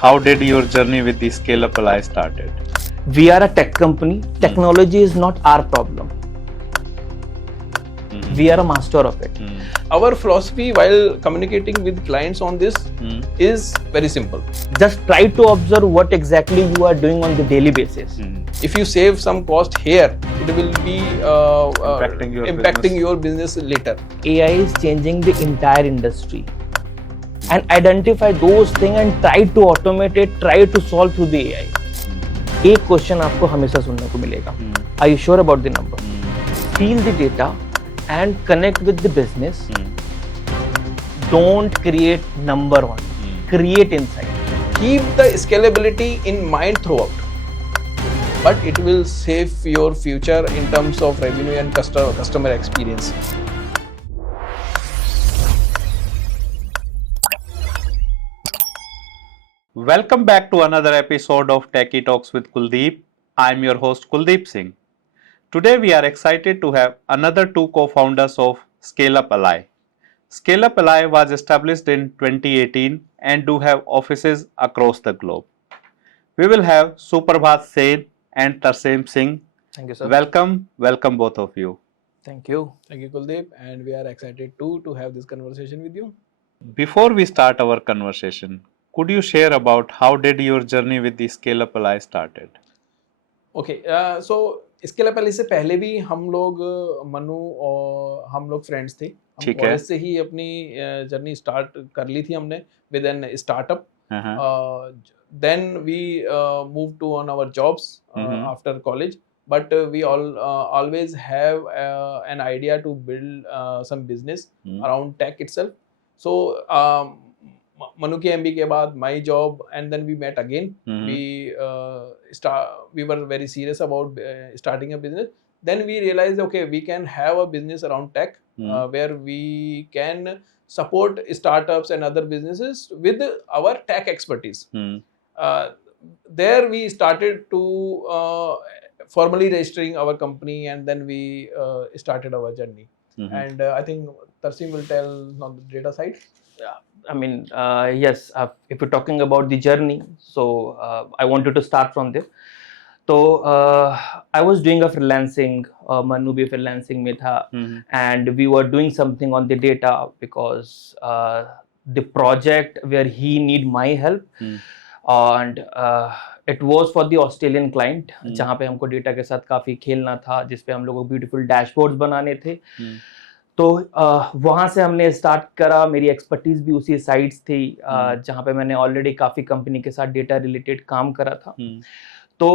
how did your journey with the ScaleupAlly started? We are a tech company. Technology is not our problem. We are a master of it. Our philosophy while communicating with clients on this is very simple. Just try to observe what exactly you are doing on the daily basis. If you save some cost here, it will be impacting your business later. AI is changing the entire industry. And identify those things and try to automate it, try to solve through the AI. एक question आपको हमेशा सुनने को मिलेगा. Are you sure about the number? Feel the data and connect with the business. Don't create number one. Create insight. Keep the scalability in mind throughout. But it will save your future in terms of revenue and customer experience. Welcome back to another episode of Techie Talks with Kuldeep. I am your host Kuldeep Singh. Today we are excited to have another two co-founders of ScaleupAlly. ScaleupAlly was established in 2018 and do have offices across the globe. We will have Suprabhat Sen and Tarseem Singh. Thank you, sir. Welcome both of you. Thank you. Thank you, Kuldeep, and we are excited too to have this conversation with you. Before we start our conversation, could you share about how did your journey with the ScaleupAlly started? Okay, so ScaleupAlly से पहले भी हम लोग मनु और हम लोग friends थे. हम कॉलेज से ही अपनी जर्नी स्टार्ट कर ली थी हमने with an startup. Then we moved to on our jobs after college, but we always have an idea to build some business around tech itself. So Manu के MBA के बाद my job, and then we met again. We were very serious about starting a business. Then we realized, okay, we can have a business around tech where we can support startups and other businesses with our tech expertise. There we started to formally registering our company, and then we started our journey. And I think Tarseem will tell on the data side. I mean, yes, if we're talking about the journey, so I wanted to start from there. So I was doing a freelancing, Manu bhi freelancing mein tha, and we were doing something on the data because the project where he need my help, and it was for the Australian client, जहाँ पे हमको data के साथ काफ़ी खेलना था, जिसपे हम लोगों को ब्यूटीफुल डैशबोर्ड्स बनाने थे. तो वहाँ से हमने स्टार्ट करा. मेरी एक्सपर्टीज भी उसी साइट्स थी जहाँ पे मैंने ऑलरेडी काफ़ी कंपनी के साथ डेटा रिलेटेड काम करा था. तो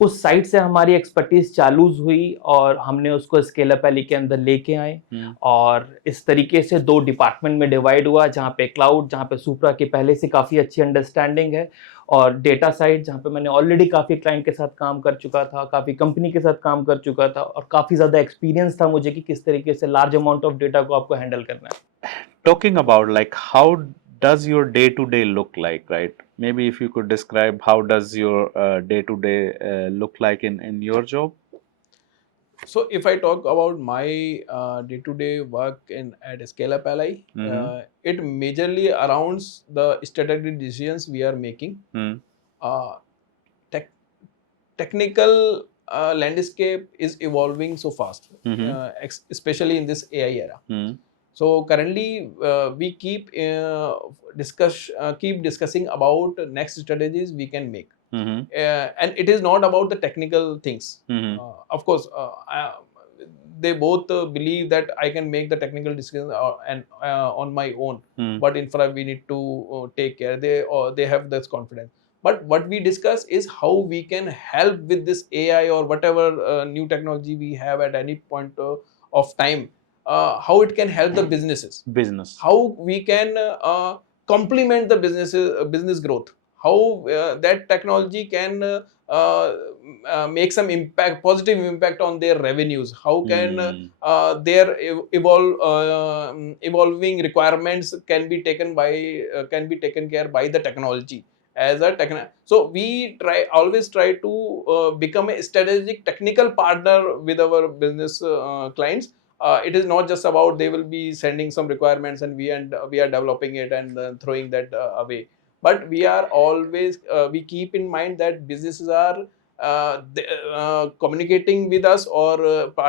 उस साइट से हमारी एक्सपर्टीज चालू हुई और हमने उसको ScaleupAlly के अंदर लेके आए. और इस तरीके से दो डिपार्टमेंट में डिवाइड हुआ, जहाँ पे क्लाउड, जहाँ पे सुप्रा की पहले से काफ़ी अच्छी अंडरस्टैंडिंग है, और डेटा साइड जहाँ पे मैंने ऑलरेडी काफ़ी क्लाइंट के साथ काम कर चुका था, काफ़ी कंपनी के साथ काम कर चुका था, और काफ़ी ज़्यादा एक्सपीरियंस था मुझे कि किस तरीके से लार्ज अमाउंट ऑफ डेटा को आपको हैंडल करना है. Talking about like how does your day-to-day look like, right? Maybe if you could describe how does your day-to-day look like in your job? So if I talk about my day-to-day work at ScaleupAlly, it majorly around the strategic decisions we are making. Technical landscape is evolving so fast, especially in this AI era. So currently we keep discussing about next strategies we can make. And it is not about the technical things. Of course, they both believe that I can make the technical decisions on my own. But infra we need to take care. They have this confidence. But what we discuss is how we can help with this AI or whatever new technology we have at any point of time. How it can help the businesses. How we can complement the business growth. How that technology can make some positive impact on their revenues. How can their evolving requirements can be taken care by the technology. So we always try to become a strategic technical partner with our business clients. It is not just about they will be sending some requirements and we are developing it and throwing that away. but we are always we keep in mind that businesses are communicating with us or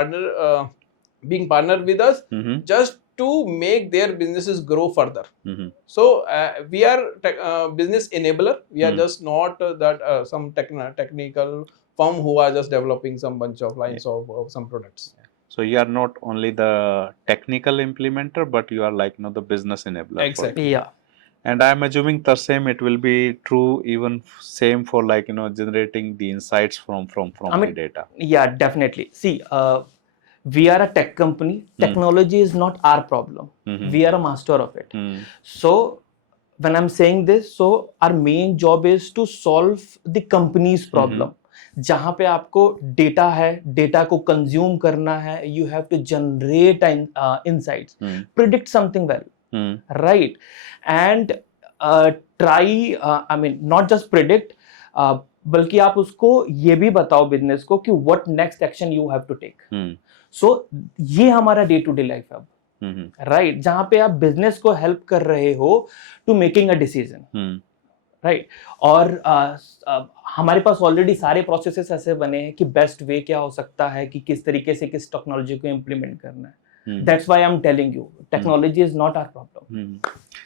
being partnered with us just to make their businesses grow further. So we are business enabler. We are just not some technical firm who are just developing some bunch of lines of some products. So you are not only the technical implementer, but you are like the business enabler. Exactly. Yeah. And I'm assuming the same it will be true even same for like generating the insights from the data. Yeah, definitely. See, we are a tech company. Technology is not our problem. We are a master of it. So when I'm saying this, so our main job is to solve the company's problem. जहाँ पे आपको data है, data को consume करना है, you have to generate insights, predict something well, right? And try, I mean, not just predict, बल्कि आप उसको ये भी बताओ बिजनेस को कि what next action you have to take. So ये हमारा डे टू डे लाइफ है अब, राइट, जहां पे आप बिजनेस को हेल्प कर रहे हो to making a decision, right. और हमारे पास ऑलरेडी सारे प्रोसेसेस ऐसे बने हैं कि बेस्ट वे क्या हो सकता है, कि किस तरीके से किस टेक्नोलॉजी को इम्प्लीमेंट करना है. That's why I am telling you technology is not our problem.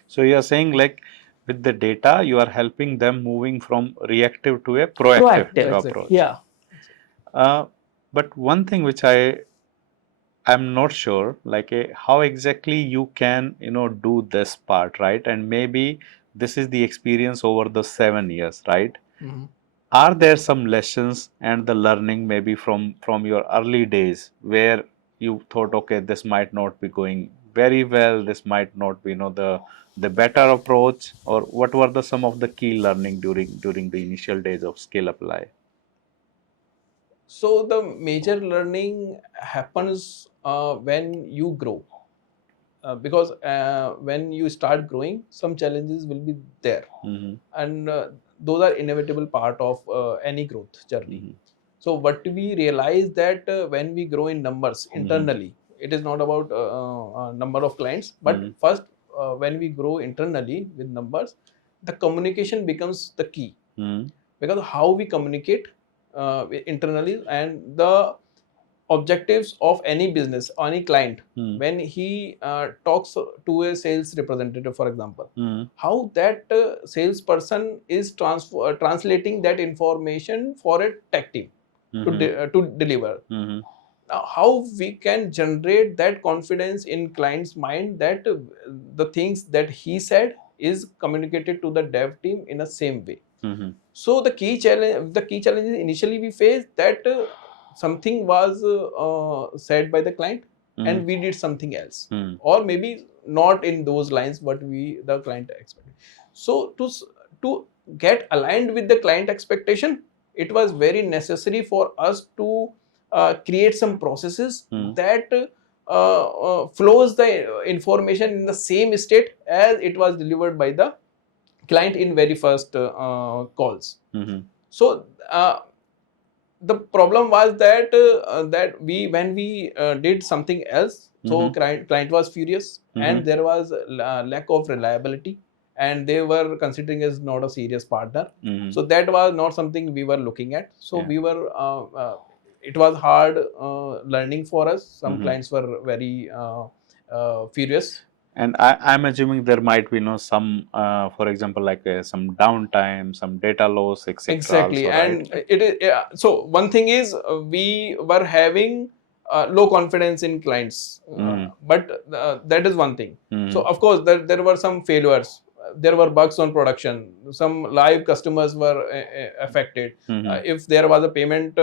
So you are saying like with the data you are helping them moving from reactive to a proactive approach. Yeah. But one thing which I'm not sure, like how exactly you can do this part, right? And maybe this is the experience over the 7 years, right? Are there some lessons and the learning maybe from your early days where you thought, okay, this might not be going very well, this might not be the better approach, or what were some of the key learning during the initial days of ScaleupAlly? So the major learning happens when you grow, because when you start growing, some challenges will be there, and those are inevitable part of any growth journey. So what we realize that when we grow in numbers internally, it is not about number of clients, but first when we grow internally with numbers, the communication becomes the key, because how we communicate internally and the objectives of any business or any client, when he talks to a sales representative, for example, how that salesperson is translating that information for a tech team to deliver. Now, how we can generate that confidence in client's mind that the things that he said is communicated to the dev team in the same way. So the key challenges initially we faced that something was said by the client and we did something else, or maybe not in those lines what the client expected. So to get aligned with the client expectation, it was very necessary for us to create some processes that flows the information in the same state as it was delivered by the client in very first calls. So the problem was that that when we did something else, so client was furious, and there was lack of reliability, and they were considering as not a serious partner. So that was not something we were looking at. So we were it was hard learning for us. Some clients were very furious. And I'm assuming there might be some, for example, like some downtime, some data loss, etc. Exactly, also, and right? it is so. One thing is we were having low confidence in clients, but that is one thing. So of course there were some failures. There were bugs on production. Some live customers were affected. If there was a payment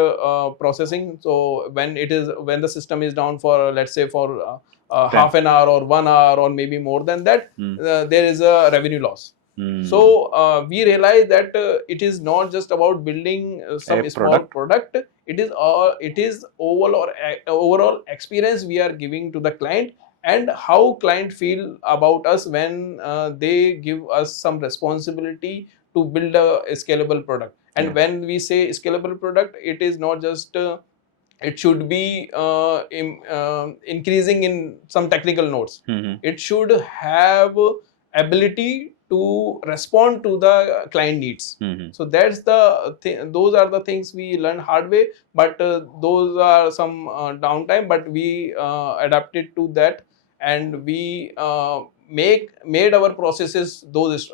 processing, so when the system is down for, let's say, for half an hour or 1 hour or maybe more than that, there is a revenue loss. So we realize that it is not just about building some small product. It is overall experience we are giving to the client, and how client feel about us when they give us some responsibility to build a scalable product. And when we say scalable product, it is not just it should be increasing in some technical notes. It should have ability to respond to the client needs. So that's the those are the things we learn hard way, but those are some downtime, but we adapted to that, and we made our processes those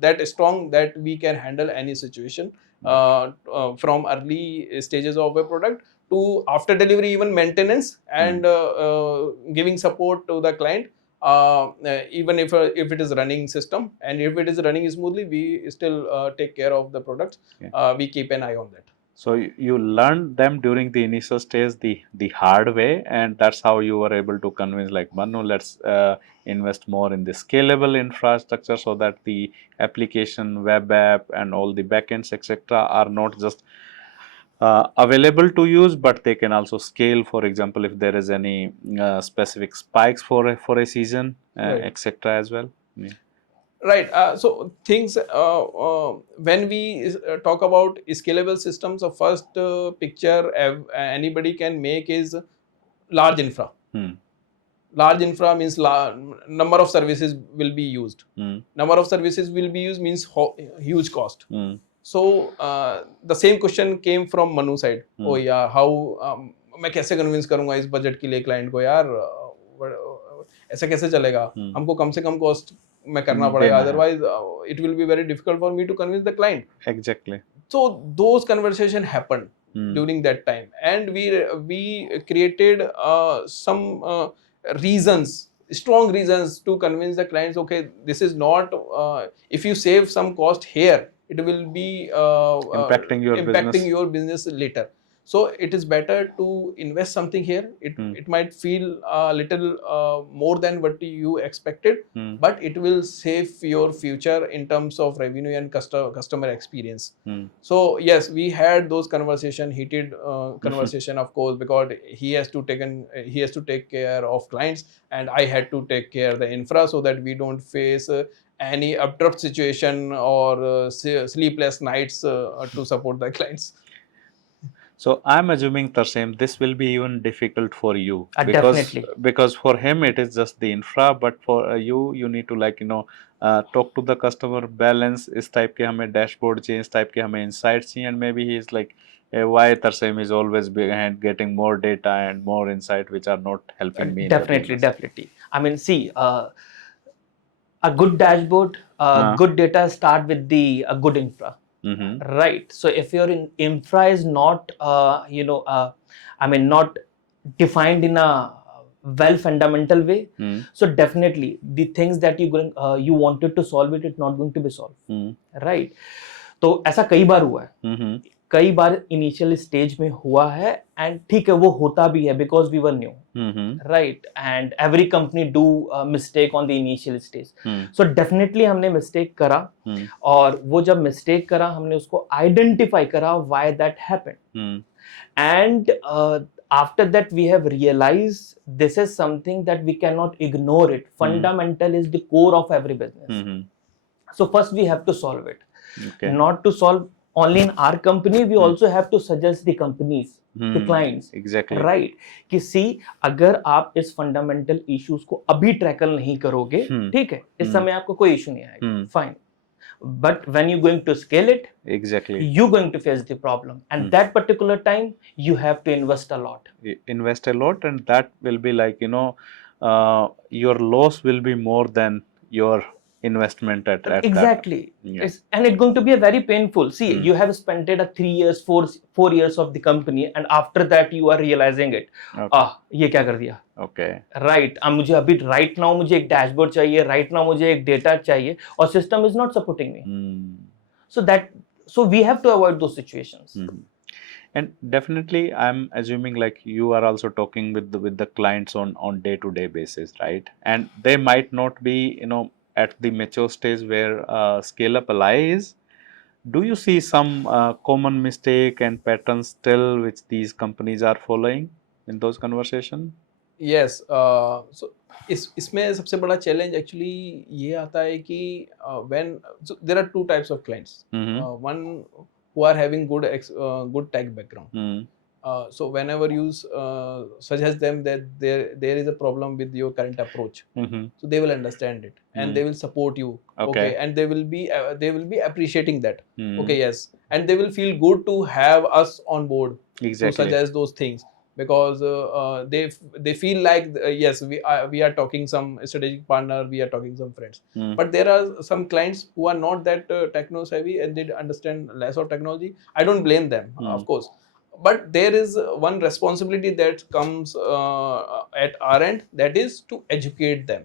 that strong that we can handle any situation from early stages of a product to after delivery, even maintenance, and giving support to the client, even if it is running system, and if it is running smoothly, we still take care of the products. We keep an eye on that. So you learned them during the initial stage the hard way, and that's how you were able to convince like Manu, let's invest more in the scalable infrastructure so that the application, web app, and all the backends, etc., are not just available to use, but they can also scale. For example, if there is any specific spikes for a season, Right. etc., as well. Yeah. Right. So things when we talk about scalable systems, the first picture anybody can make is large infra. Large infra means number of services will be used. Number of services will be used means huge cost. So the same question came from Manu side. Oh yeah, how मैं कैसे convince करूंगा इस budget के लिए client को यार, ऐसा कैसे चलेगा, हमको कम से कम कॉस्ट में करना पड़ेगा, otherwise it will be very difficult for me to convince the client. Exactly. So those conversation happened during that time, and we created some reasons, strong reasons to convince the clients, okay, this is not if you save some cost here, it will be impacting your business later. So it is better to invest something here. It might feel a little more than what you expected, but it will save your future in terms of revenue and customer experience. So yes, we had those heated conversation, of course, because he has to take care of clients, and I had to take care of the infra, so that we don't face any abrupt situation or sleepless nights to support the clients. So I'm assuming, Tarsim, this will be even difficult for you Definitely. because for him it is just the infra, but for you need to talk to the customer, balance इस type के हमें dashboard चाहिए, इस type के हमें insights चाहिए, and maybe he is like, why Tarsim is always behind getting more data and more insight which are not helping me. Definitely. I mean, see, a good dashboard, good data start with a good infra. Right. So if your infra is not, not defined in a well fundamental way, so definitely the things that you wanted to solve it's not going to be solved. Right. तो ऐसा कई बार हुआ है, कई बार initial stage में हुआ है, and ठीक है वो होता भी है because we were new, right, and every company do mistake on the initial stage. So definitely हमने मिस्टेक करा, और वो जब मिस्टेक करा हमने उसको आइडेंटिफाई करा why that happened, and after that we have realized this is something that we cannot ignore it. Fundamental is the core of every business. So first we have to solve it. Not to solve only in our company, we also have to suggest the companies, the clients. Exactly. Right. कि see, अगर आप इस fundamental issues को अभी tackle नहीं करोगे, ठीक है, इस समय आपको कोई issue नहीं आएगा, fine. But when you're going to scale it, exactly, you're going to face the problem, and that particular time you have to invest a lot. And that will be like, your loss will be more than your investment at exactly that. Yeah. And it's going to be a very painful. See, you have spent 3 years, 4 years of the company, and after that you are realizing it. ये क्या कर दिया? Okay. Right. अब मुझे अभी right now मुझे एक dashboard चाहिए, right now मुझे एक data चाहिए, और system is not supporting me. So we have to avoid those situations. And definitely, I'm assuming like you are also talking with the clients on day-to-day basis, right? And they might not be, at the mature stage where ScaleupAlly is. Do you see some common mistake and patterns still which these companies are following in those conversations? Yes. So इसमें सबसे बड़ा challenge actually ये आता है कि so there are two types of clients. One who are having good tech background. So whenever you suggest them that there is a problem with your current approach, so they will understand it and they will support you. Okay, and they will be appreciating that. Okay, yes, and they will feel good to have us on board to suggest those things, because they feel like yes, we are talking some strategic partner, we are talking some friends. But there are some clients who are not that techno savvy and they understand less of technology. I don't blame them, of course, but there is one responsibility that comes at our end, that is to educate them.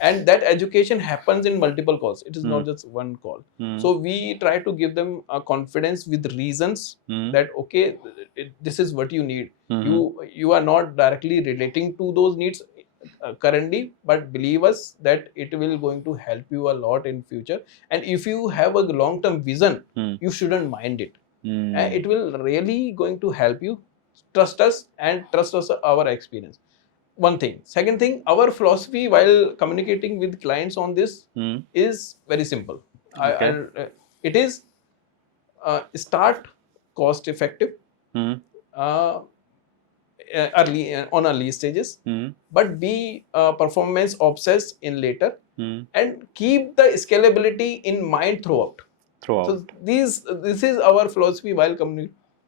And that education happens in multiple calls. It is not just one call. So we try to give them a confidence with reasons that okay, this is what you need. You are not directly relating to those needs currently, but believe us that it will going to help you a lot in future. And if you have a long term vision, you shouldn't mind it. It will really going to help you. Trust us and trust us our experience. One thing. Second thing, our philosophy while communicating with clients on this is very simple. It is start cost effective, early stages, but be performance obsessed in later, and keep the scalability in mind throughout. So this is our philosophy while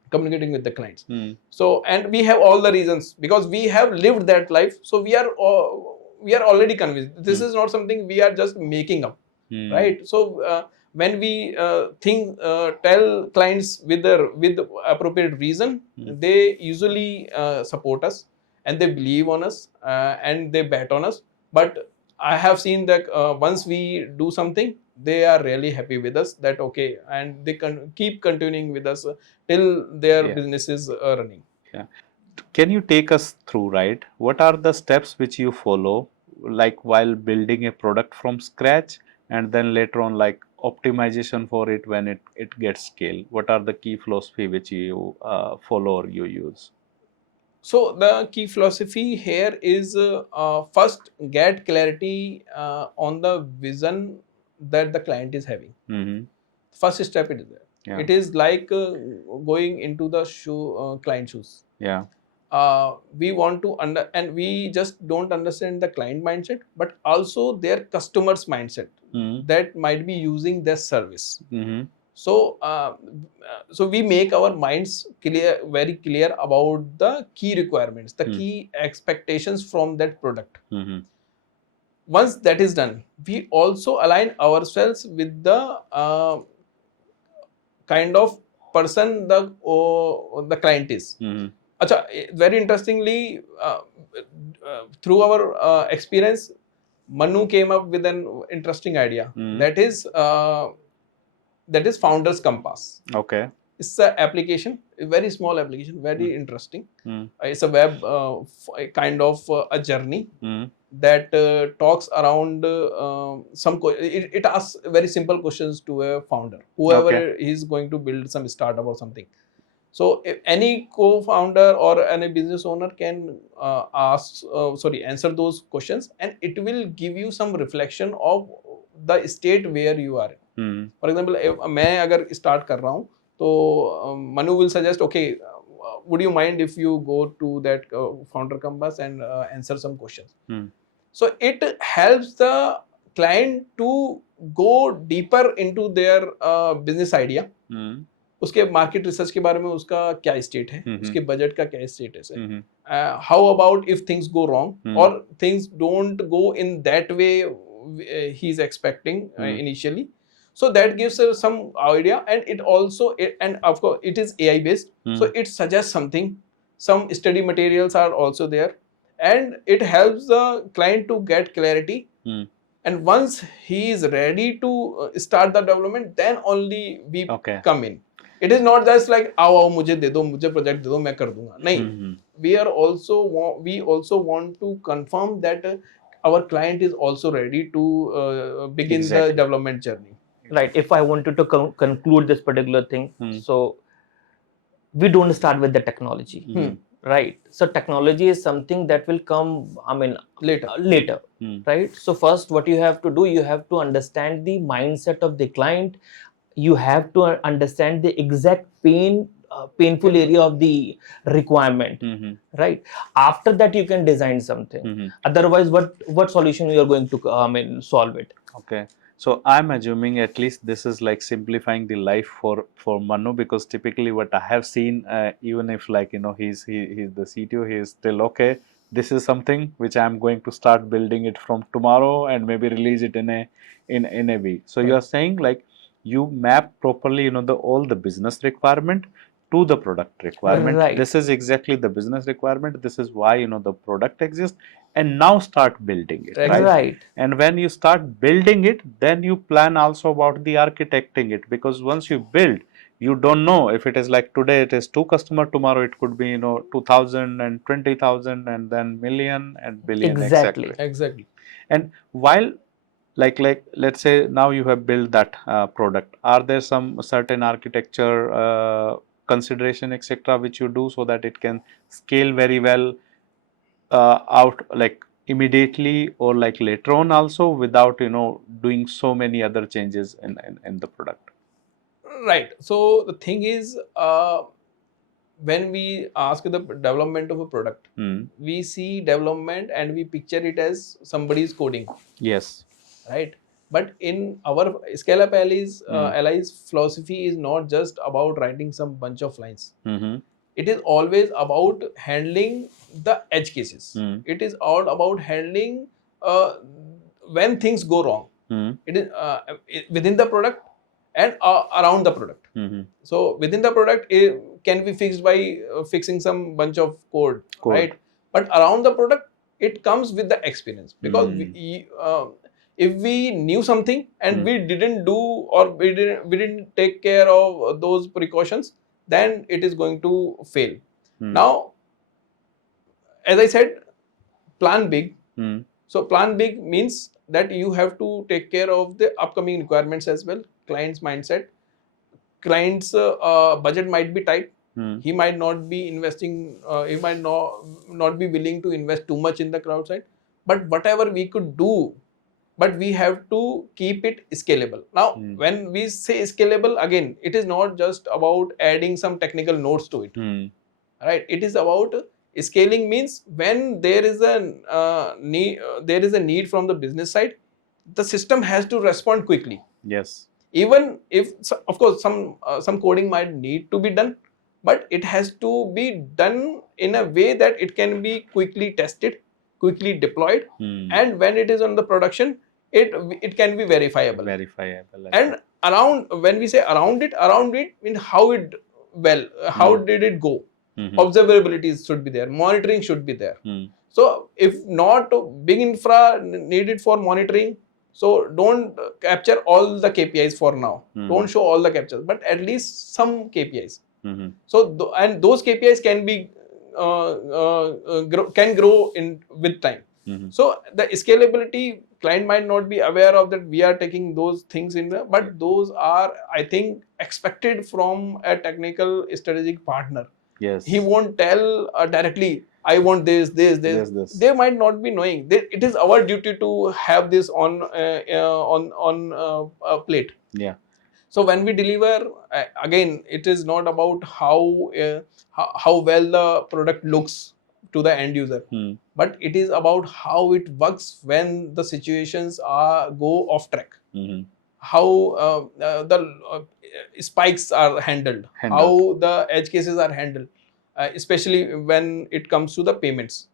communicating with the clients. So, and we have all the reasons because we have lived that life. So we are already convinced. This is not something we are just making up, right? So when we tell clients with appropriate reason, they usually support us and they believe on us and they bet on us. But I have seen that once we do something, they are really happy with us, that okay, and they can keep continuing with us till their business is running. Can you take us through, right? What are the steps which you follow, like while building a product from scratch, and then later on, like optimization for it when it gets scaled? What are the key philosophy which you follow or you use? So the key philosophy here is first get clarity on the vision that the client is having. First step it is there. It is like going into the client shoes. We want to and we just don't understand the client mindset, but also their customers mindset that might be using their service. So so we make our minds very clear about the key requirements, the key expectations from that product. Once that is done, we also align ourselves with the kind of person the client is. Achha, very interestingly, through our experience, Manu came up with an interesting idea. That is Founders Compass. Okay. It's an application, a very small application, very interesting. It's a web kind of a journey that talks around it asks very simple questions to a founder, whoever is going to build some startup or something. So if any co-founder or any business owner can answer those questions, and it will give you some reflection of the state where you are in. For example, if मैं अगर start कर रहा हूँ, तो Manu will suggest, okay, would you mind if you go to that founder compass and answer some questions? So it helps the client to go deeper into their business idea. उसके market research के बारे में उसका क्या state है, उसके budget का क्या स्टेटस है, how about if things go wrong और things don't go in that way he is expecting initially. So that gives some idea, and it also and of course it is AI based, so it suggests something, some study materials are also there, and it helps the client to get clarity. And once he is ready to start the development, then only we come in. It is not just like आओ मुझे दे दो, मुझे project दे दो, मैं कर दूंगा, नहीं. We also want to confirm that our client is also ready to begin the development journey. Right. If I wanted to conclude this particular thing, so we don't start with the technology, right? So technology is something that will come, I mean, later, right? So first, what you have to do, you have to understand the mindset of the client. You have to understand the exact pain painful area of the requirement, right? After that, you can design something. Otherwise, what solution you are going to solve it? Okay. So I'm assuming at least this is like simplifying the life for Manu, because typically what I have seen, even if like he's the CTO, he is still okay. This is something which I'm going to start building it from tomorrow and maybe release it in a week. So you are saying like you map properly the all the business requirement to the product requirement. Right. This is exactly the business requirement. This is why the product exists, and now start building it. Right. And when you start building it, then you plan also about the architecting it, because once you build, you don't know if it is like today it is 2 customer, tomorrow it could be 2,000 and 20,000 and then million and billion. Exactly. Exactly. And while like let's say now you have built that product, are there some certain architecture consideration etc which you do so that it can scale very well out like immediately or like later on also, without doing so many other changes in the product? Right. So the thing is, when we ask the development of a product, we see development and we picture it as somebody's coding. Yes. Right. But in our ScaleupAlly's philosophy is not just about writing some bunch of lines. It is always about handling the edge cases. It is all about handling when things go wrong. It is within the product and around the product. So within the product, it can be fixed by fixing some bunch of code, right? But around the product, it comes with the experience, because if we knew something and we didn't do, or we didn't take care of those precautions, then it is going to fail. Now, as I said, plan big. So plan big means that you have to take care of the upcoming requirements as well, client's mindset. Client's budget might be tight. He might not be investing, he might not be willing to invest too much in the cloud side. But whatever we could do, but we have to keep it scalable. Now, when we say scalable, again, it is not just about adding some technical nodes to it. Right? It is about scaling means when there is a need from the business side, the system has to respond quickly. Yes. Even if, of course, some coding might need to be done, but it has to be done in a way that it can be quickly tested, quickly deployed, and when it is on the production, it can be verifiable. And around, when we say around it means how it how did it go? Observability should be there, monitoring should be there. So if not big infra needed for monitoring, so don't capture all the KPIs for now. Don't show all the captures, but at least some KPIs. So and those KPIs can be can grow in with time. So the scalability, client might not be aware of that we are taking those things in there, but those are, I think, expected from a technical strategic partner. Yes. He won't tell directly, I want this. They might not be knowing. It is our duty to have this on a plate. Yeah. So when we deliver, again, it is not about how well the product looks to the end user, but it is about how it works when the situations go off track. How the spikes are handled, how the edge cases are handled, especially when it comes to the payments.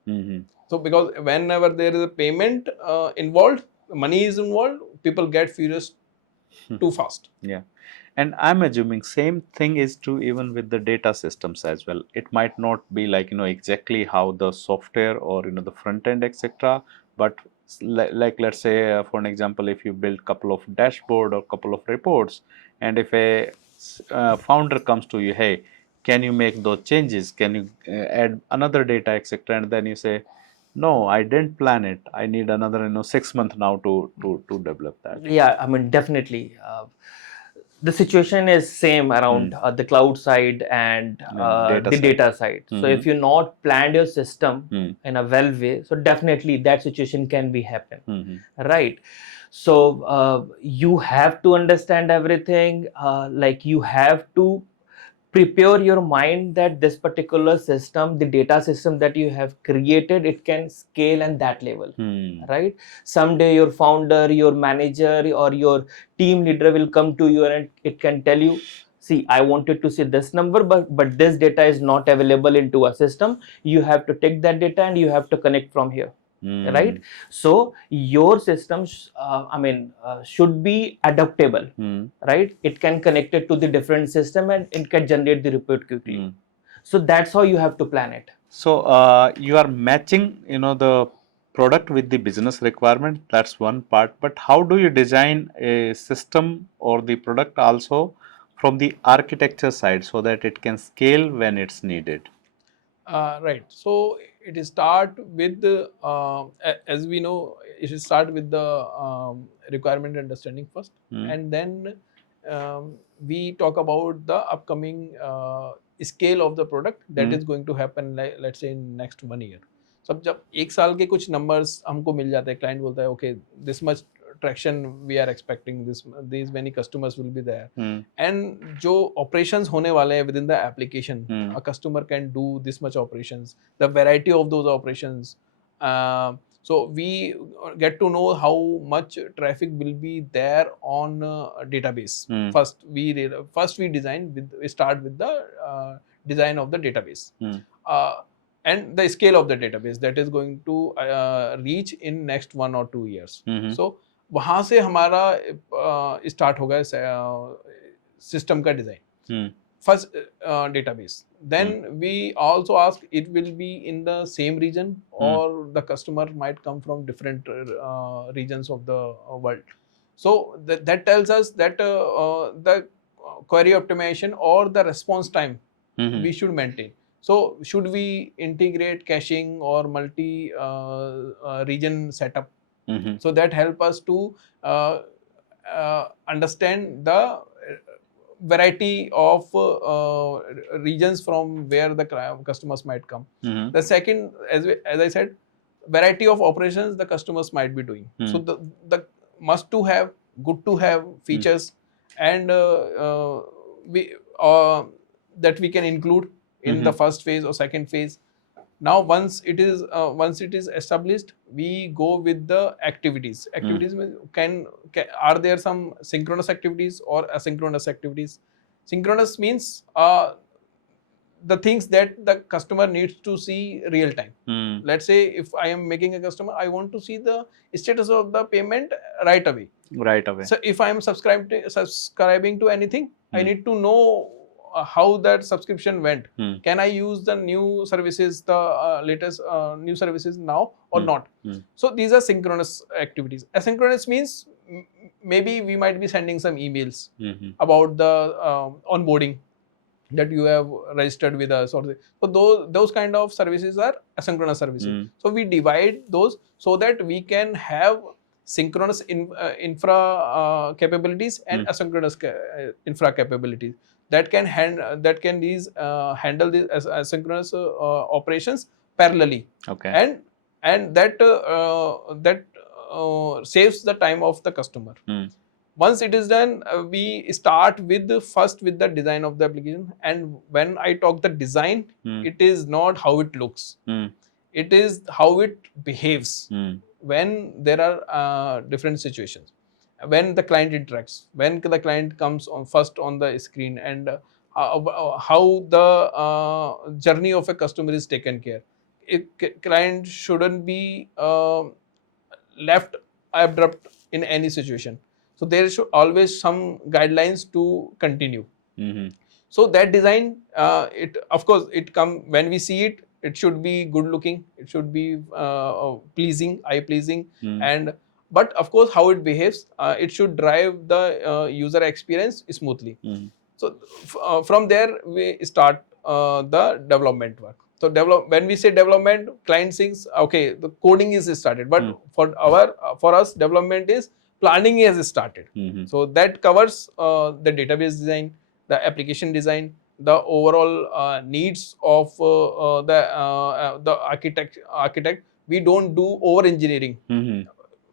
So because whenever there is a payment involved, money is involved, people get furious too fast. Yeah. And I'm assuming same thing is true even with the data systems as well. It might not be like exactly how the software or the front end etc, but like let's say for an example, if you build couple of dashboard or couple of reports, and if a founder comes to you, hey, can you make those changes, can you add another data etc, and then you say, no, I didn't plan it, I need another 6 months now to develop that. Yeah, I mean, definitely. The situation is same around the cloud side and the data side. So if you not planned your system in a well way, so definitely that situation can be happen, right? So you have to understand everything. Like you have to prepare your mind that this particular system, the data system that you have created, it can scale at that level. Right? Someday your founder, your manager, or your team leader will come to you and it can tell you, see, I wanted to see this number, but this data is not available into a system. You have to take that data and you have to connect from here. Right? So your systems, should be adaptable. Right? It can connect it to the different system and it can generate the report quickly. So that's how you have to plan it. So you are matching, the product with the business requirement. That's one part. But how do you design a system or the product also from the architecture side so that it can scale when it's needed? Right. So it is start with the, as we know, it should start with the requirement understanding first, and then we talk about the upcoming scale of the product that is going to happen, let's say in next 1 year. So जब एक साल के कुछ numbers हमको मिल जाते हैं, client बोलता है okay this much traction we are expecting, these many customers will be there, and जो operations होने वाले हैं within the application, a customer can do this much operations, the variety of those operations, so we get to know how much traffic will be there on database. First we start with the design of the database, and the scale of the database that is going to reach in next 1 or 2 years. So वहाँ से हमारा start होगा system का design. First database, then we also ask it will be in the same region or the customer might come from different regions of the world. So that tells us that the query optimization or the response time we should maintain. So should we integrate caching or multi region setup? So that help us to understand the variety of regions from where the customers might come. The second, as I said, variety of operations the customers might be doing. So the must to have, good to have features and that we can include in the first phase or second phase. Now once it is established, we go with the activities. Activities can are there some synchronous activities or asynchronous activities? Synchronous means the things that the customer needs to see real time. Let's say if I am making a customer, I want to see the status of the payment right away. So if I am subscribing to anything, I need to know how that subscription went. Can I use the new services, the latest new services now or not? So these are synchronous activities. Asynchronous means maybe we might be sending some emails about the onboarding that you have registered with us, or so those kind of services are asynchronous services. So we divide those so that we can have synchronous infra capabilities and asynchronous infra capabilities that can handle these asynchronous operations parallelly. And that saves the time of the customer. Once it is done, we start with the design of the application. And when I talk the design, it is not how it looks. It is how it behaves when there are different situations. When the client interacts, when the client comes on first on the screen, and how the journey of a customer is taken care. Client shouldn't be left abrupt in any situation. So there should always some guidelines to continue. So that design, it of course it come when we see it. It should be good looking. It should be pleasing, eye pleasing, and but of course how it behaves, it should drive the user experience smoothly. So from there we start the development work. So when we say development, client thinks okay, the coding is started, but for us development is planning has started. So that covers the database design, the application design, the overall needs of the architect. We don't do over engineering.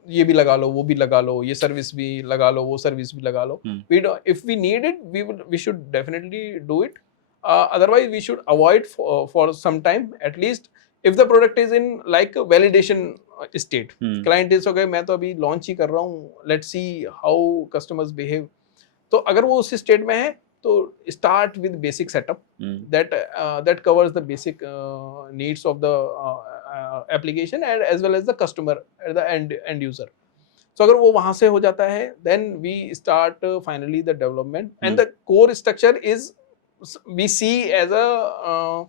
ये भी लगा लो, वो भी लगा लो, ये service भी लगा लो, वो सर्विस भी लगा लो. We don't, if we need it, we should definitely do it. Otherwise, we should avoid for some time at least. If the product is in like a validation state, client is okay, मैं तो अभी launch ही कर रहा हूँ, let's see how customers behave. तो अगर वो उस state में है, तो start with basic setup that covers the basic needs of the application and as well as the customer, the end user. So अगर वो वहाँ से हो जाता है, then we start finally the development and the core structure is we see as a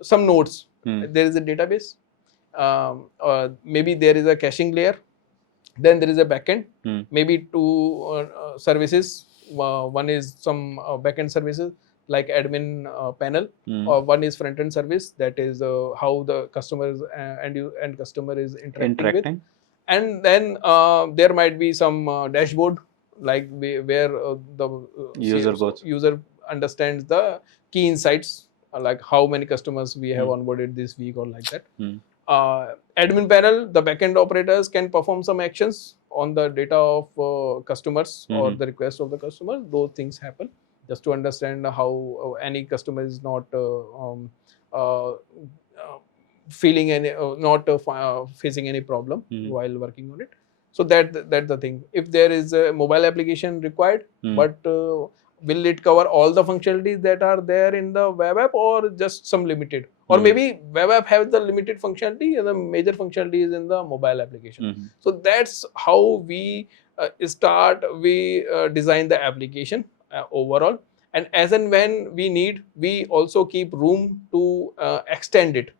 some nodes. There is a database, maybe there is a caching layer, then there is a backend, maybe two services. One is some backend services like admin panel, or one is front end service, that is how the customers and customer is interacting with. And then there might be some dashboard like where the user understands the key insights, like how many customers we have onboarded this week or like that. Admin panel, the backend operators can perform some actions on the data of customers or the request of the customer. Those things happen just to understand how any customer is not feeling any not facing any problem while working on it. So that's the thing. If there is a mobile application required, but will it cover all the functionalities that are there in the web app or just some limited? Or maybe web app have the limited functionality and the major functionality is in the mobile application. So that's how we design the application overall. And as and when we need, we also keep room to extend it.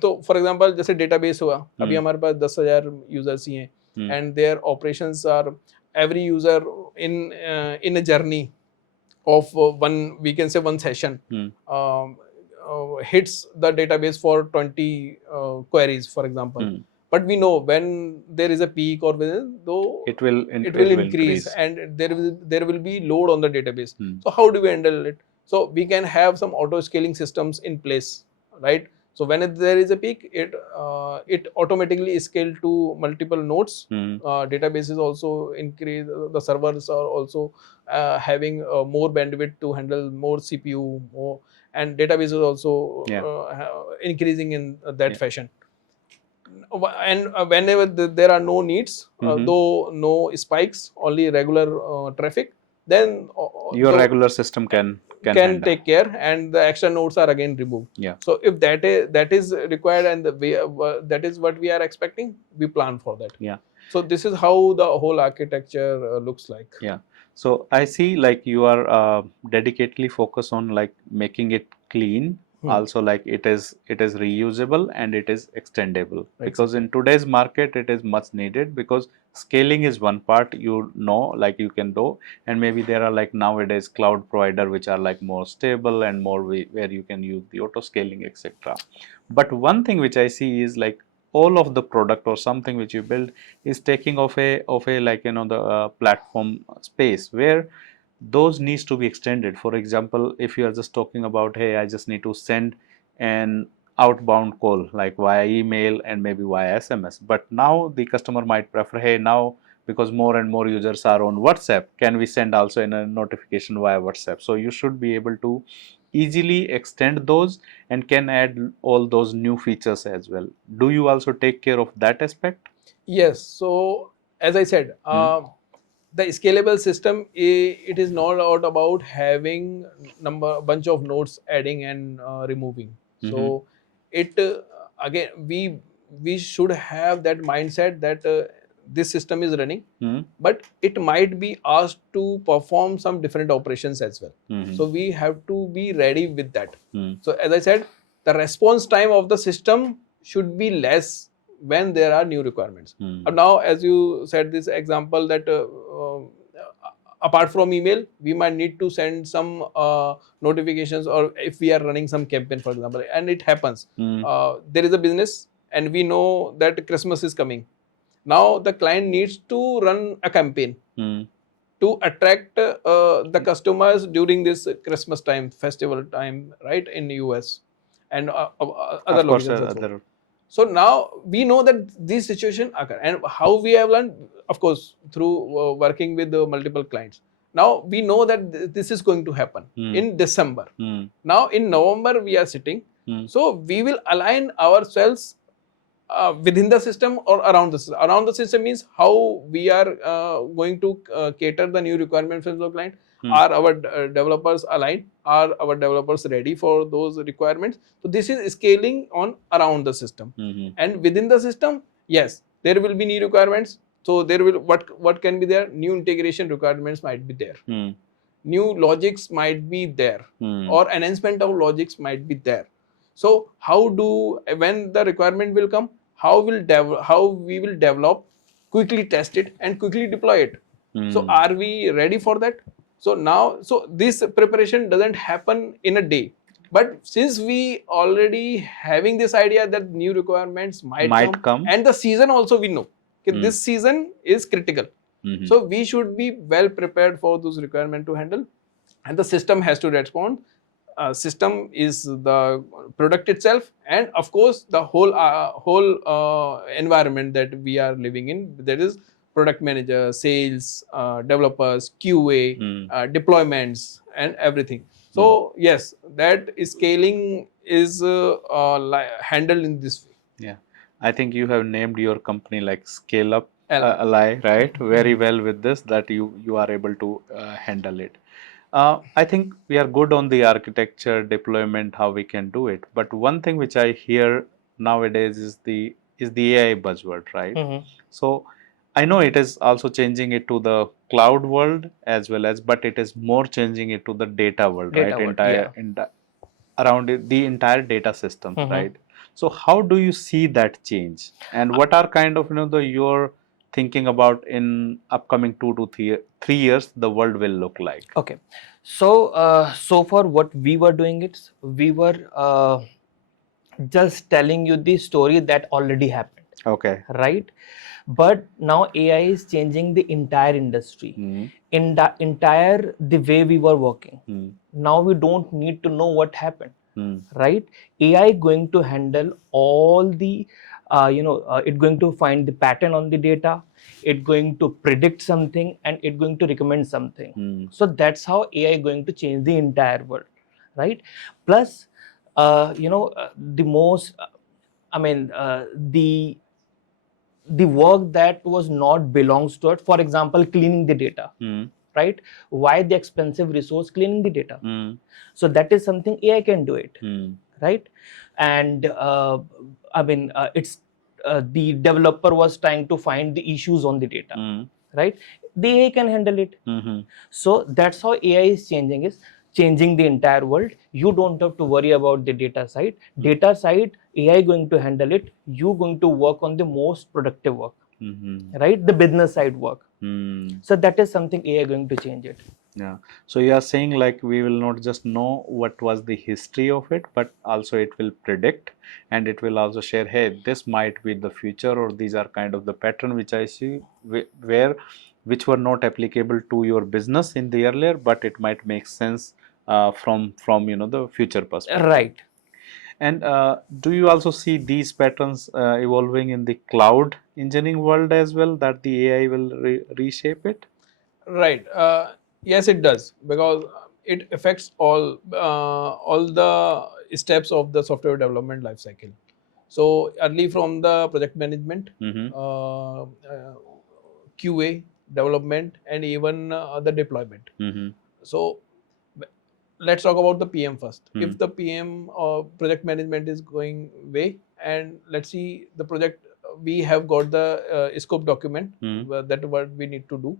So for example, जैसे database हुआ, अभी हमारे पास 10,000 users ही हैं, and their operations are every user in a journey of one, we can say one session, hits the database for 20 queries, for example. But we know when there is a peak or though it will increase and there will be load on the database. So how do we handle it? So we can have some auto scaling systems in place, right? So when there is a peak, it automatically scale to multiple nodes. Databases also increase. The servers are also having more bandwidth to handle more CPU, and database is also increasing in that fashion. And whenever there are no needs, though no spikes, only regular traffic, then your regular system can take care, and the extra nodes are again removed. So if that is required and that is what we are expecting, we plan for that. So this is how the whole architecture looks like. So I see like you are dedicatedly focused on like making it clean. Also like it is reusable and it is extendable, because in today's market it is much needed, because scaling is one part, like you can do, and maybe there are like nowadays cloud provider which are like more stable and more where you can use the auto scaling, etc. But one thing which I see is like all of the product or something which you build is taking of a like the platform space where those needs to be extended. For example, if you are just talking about, hey, I just need to send an outbound call like via email and maybe via SMS, but now the customer might prefer, hey, now because more and more users are on WhatsApp, can we send also in a notification via WhatsApp? So you should be able to easily extend those and can add all those new features as well. Do you also take care of that aspect? Yes. So as I said, the scalable system, it is not about having bunch of nodes adding and removing. So it again we should have that mindset that this system is running, but it might be asked to perform some different operations as well. So we have to be ready with that. So as I said, the response time of the system should be less when there are new requirements. Now, as you said this example that apart from email, we might need to send some notifications, or if we are running some campaign, for example, and it happens, there is a business and we know that Christmas is coming. Now the client needs to run a campaign to attract the customers during this Christmas time, festival time, right, in the US and other locations as well. So now we know that these situations occur, and how we have learned, of course, through working with multiple clients. Now we know that this is going to happen in December. Now in November we are sitting. So we will align ourselves within the system or around the system. Around the system means how we are going to cater the new requirements from the client. Are our developers aligned? Are our developers ready for those requirements? So this is scaling on around the system. And within the system, yes, there will be new requirements. So there will what can be there? New integration requirements might be there. New logics might be there, or enhancement of logics might be there. So how do, when the requirement will come, how we will develop, quickly test it and quickly deploy it. So are we ready for that? So now, so this preparation doesn't happen in a day. But since we already having this idea that new requirements might come, and the season also we know, this season is critical. So we should be well prepared for those requirements to handle, and the system has to respond. System is the product itself, and of course the whole environment that we are living in. That is product manager, sales, developers, QA, deployments, and everything. So yes, that scaling is handled in this way. Yeah, I think you have named your company like ScaleupAlly, right? Very well with this, that you are able to handle it. I think we are good on the architecture, deployment, how we can do it. But one thing which I hear nowadays is the AI buzzword, right? So I know it is also changing it to the cloud world as well as, but it is more changing it to the data world, right? Around it, the entire data systems, right? So how do you see that change, and what are kind of your thinking about in upcoming 2 to 3 years the world will look like? Okay, so so far what we were doing is we were just telling you the story that already happened. Okay. Right? But now AI is changing the entire industry, in the entire the way we were working. Now we don't need to know what happened, right? AI going to handle all the it's going to find the pattern on the data, it's going to predict something, and it's going to recommend something. So that's how AI going to change the entire world, right? Plus the most the work that was not belongs to it, for example cleaning the data, right? Why the expensive resource cleaning the data? So that is something AI can do it, right? And it's the developer was trying to find the issues on the data, right? The AI can handle it. So that's how AI is changing the entire world. You don't have to worry about the data side. Data side, AI going to handle it. You going to work on the most productive work, right? The business side work. So that is something AI going to change it. Yeah. So you are saying like we will not just know what was the history of it, but also it will predict, and it will also share, hey, this might be the future, or these are kind of the pattern which I see which were not applicable to your business in the earlier, but it might make sense from the future perspective. Right. And do you also see these patterns evolving in the cloud engineering world as well, that the AI will reshape it? Right. Yes, it does, because it affects all the steps of the software development lifecycle. So early from the project management, QA, development, and even the deployment. So let's talk about the PM first. If the PM project management is going way, and let's see the project, we have got the scope document, that what we need to do.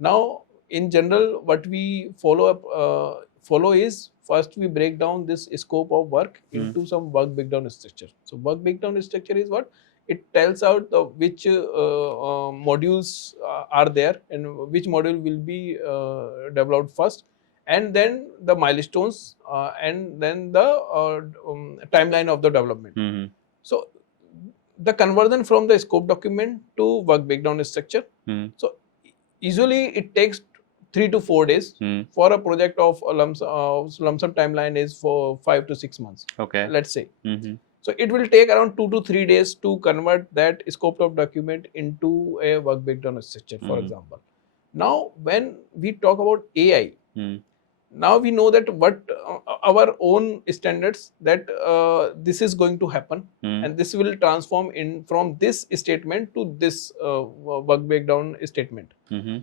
Now, in general, what we follow is, first we break down this scope of work into some work breakdown structure. So work breakdown structure is what? It tells out which modules are there, and which module will be developed first, and then the milestones, and then the timeline of the development. So the conversion from the scope document to work breakdown structure. So usually it takes 3 to 4 days. For a project of a lump sum timeline is for 5 to 6 months. Okay. Let's say. So it will take around 2 to 3 days to convert that scope of document into a work breakdown structure, for example. Now, when we talk about AI, Hmm. now we know that what our own standards that this is going to happen, Hmm. and this will transform in from this statement to this work breakdown statement. Hmm.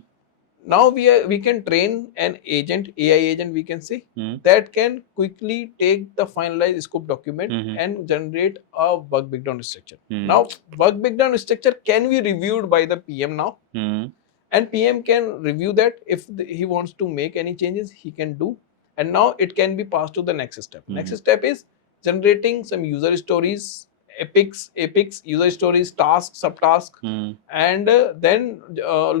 Now we can train an agent, AI agent, we can say, Hmm. that can quickly take the finalized scope document Mhm. and generate a work breakdown structure. Hmm. Now, work breakdown structure can be reviewed by the PM now, Hmm. and PM can review that. If he wants to make any changes, he can do, and now it can be passed to the next step. Next step is generating some user stories, epics, user stories, tasks, subtasks, Hmm. and then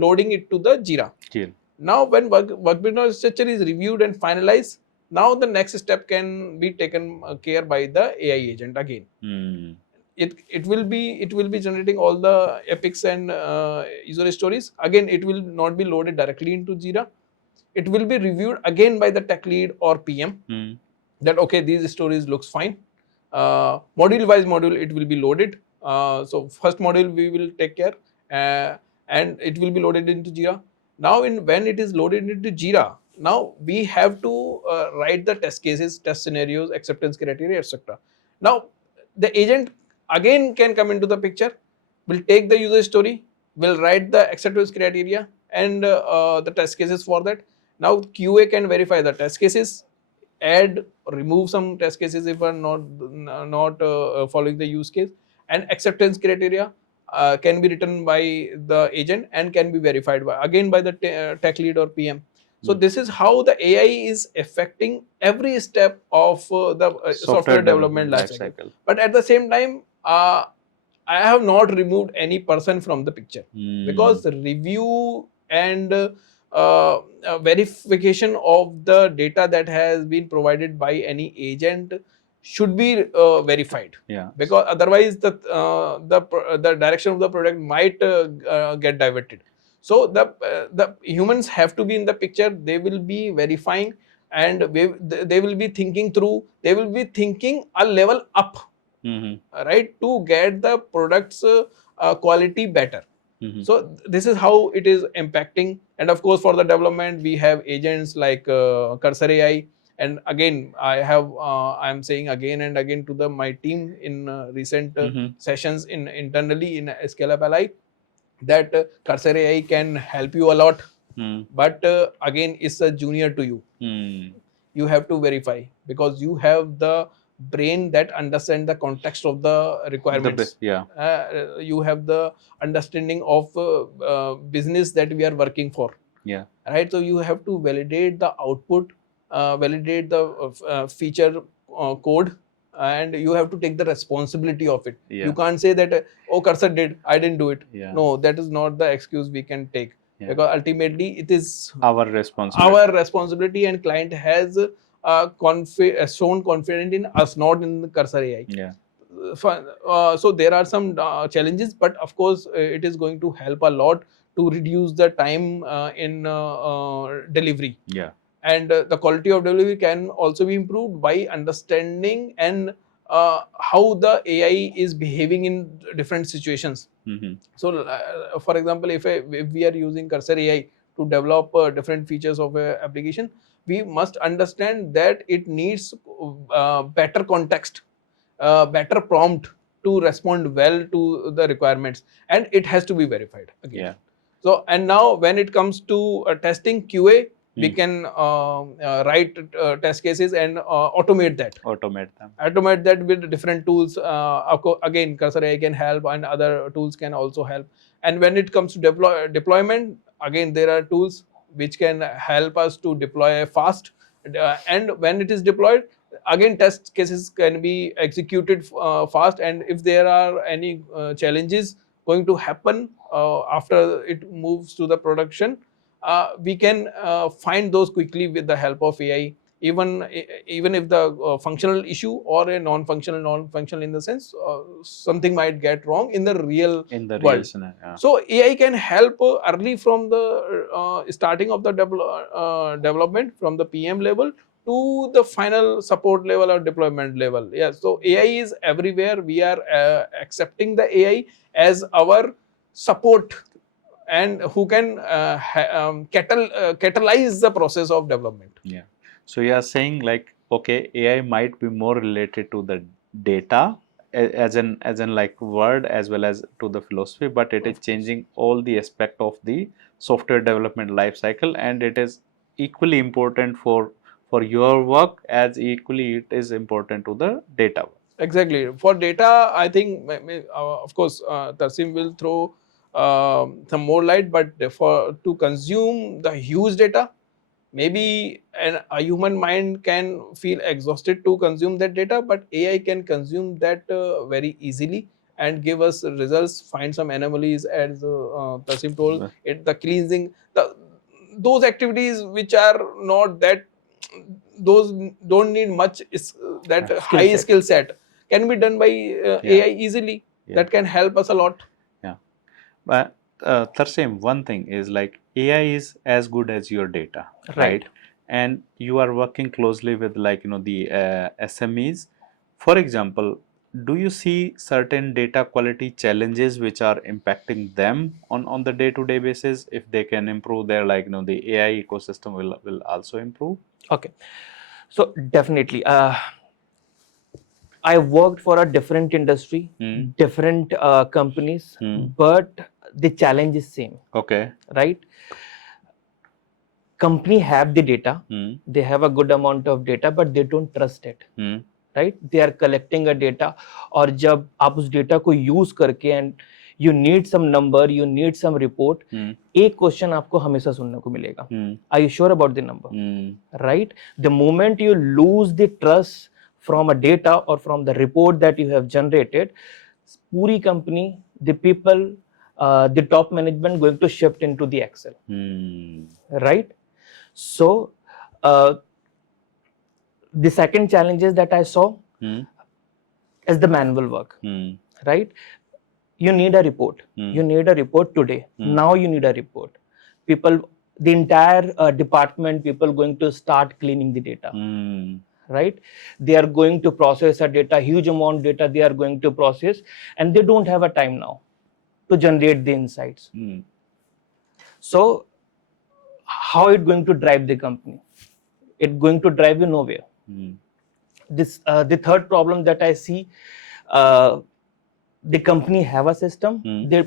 loading it to the Jira. Chill. Now, when work breakdown structure is reviewed and finalized, now the next step can be taken care by the AI agent again. Hmm. It will be generating all the epics and user stories. Again, it will not be loaded directly into Jira. It will be reviewed again by the tech lead or PM, Hmm. that okay, these stories looks fine. Module wise module, it will be loaded. So first module we will take care, and it will be loaded into Jira. Now, when it is loaded into Jira, now we have to write the test cases, test scenarios, acceptance criteria, etc. Now, the agent again can come into the picture, will take the user story, will write the acceptance criteria and the test cases for that. Now, QA can verify the test cases, add, remove some test cases if are not following the use case, and acceptance criteria can be written by the agent and can be verified again by the tech lead or PM. So this is how the AI is affecting every step of the software development life cycle. But at the same time, I have not removed any person from the picture, because review and verification of the data that has been provided by any agent should be verified. Yeah. Because otherwise the direction of the product might get diverted. So the humans have to be in the picture. They will be verifying, and they will be thinking through. They will be thinking a level up, right, to get the products quality better. So this is how it is impacting. And of course, for the development, we have agents like Cursor AI. And again, I am saying again and again to my team in recent sessions internally in ScaleupAlly, that Cursor AI can help you a lot. But again, it's a junior to you. You have to verify, because you have the brain that understands the context of the requirements. You have the understanding of business that we are working for. Yeah. Right. So you have to validate the output, validate the feature code, and you have to take the responsibility of it. Yeah. You can't say that oh, Cursor did, I didn't do it. Yeah. No, that is not the excuse we can take. Because ultimately it is our responsibility, and client has shown confidence in us, not in the Cursor AI. Yeah. So there are some challenges, but of course it is going to help a lot to reduce the time in delivery. Yeah. And the quality of delivery can also be improved by understanding and how the AI is behaving in different situations. So for example, if we are using Cursor AI to develop different features of an application, we must understand that it needs better context, better prompt to respond well to the requirements, and it has to be verified again. Yeah. So, and now when it comes to testing QA, we can write test cases and automate that with different tools. Again, Cursor AI can help, and other tools can also help. And when it comes to deployment, again there are tools which can help us to deploy fast. And when it is deployed, again test cases can be executed fast. And if there are any challenges going to happen after it moves to the production, we can find those quickly with the help of AI. Even if the functional issue or a non-functional in the sense something might get wrong in the real world. Scenario. So AI can help early from the starting of the development, from the PM level to the final support level or deployment level. Yeah, so AI is everywhere. We are accepting the AI as our support and who can catalyze the process of development. Yeah. So you are saying like, okay, AI might be more related to the data as in like word as well as to the philosophy, but it is changing all the aspect of the software development life cycle, and it is equally important for your work as equally it is important to the data work. Exactly. For data, I think, of course, Tarsim will throw some more light, but for to consume the huge data, maybe a human mind can feel exhausted to consume that data, but AI can consume that very easily and give us results, find some anomalies, as Tarsim told, the cleansing, those activities which are not that, those don't need much that high skill set can be done by AI easily. Yeah. That can help us a lot. Yeah. But Tarsim, one thing is like AI is as good as your data, right? And you are working closely with like the SMEs. For example, do you see certain data quality challenges which are impacting them on the day-to-day basis? If they can improve their like the AI ecosystem will also improve. Okay, so definitely. I worked for a different industry, different companies, but the challenge is same. Okay. Right? Company have the data, they have a good amount of data, but they don't trust it. Right? They are collecting a data, और जब आप उस data को use करके and you need some number, you need some report, एक question आपको हमेशा सुनने को मिलेगा. Are you sure about the number? Right? The moment you lose the trust from a data or from the report that you have generated, पूरी company, the people, the top management going to shift into the Excel. Right? So, the second challenges that I saw is the manual work. Right? You need a report. You need a report today. Now you need a report. People, the entire department, people going to start cleaning the data. Right? They are going to process a data, huge amount of data they are going to process, and they don't have a time now to generate the insights. So, how it going to drive the company? It going to drive you nowhere. This the third problem that I see, the company have a system,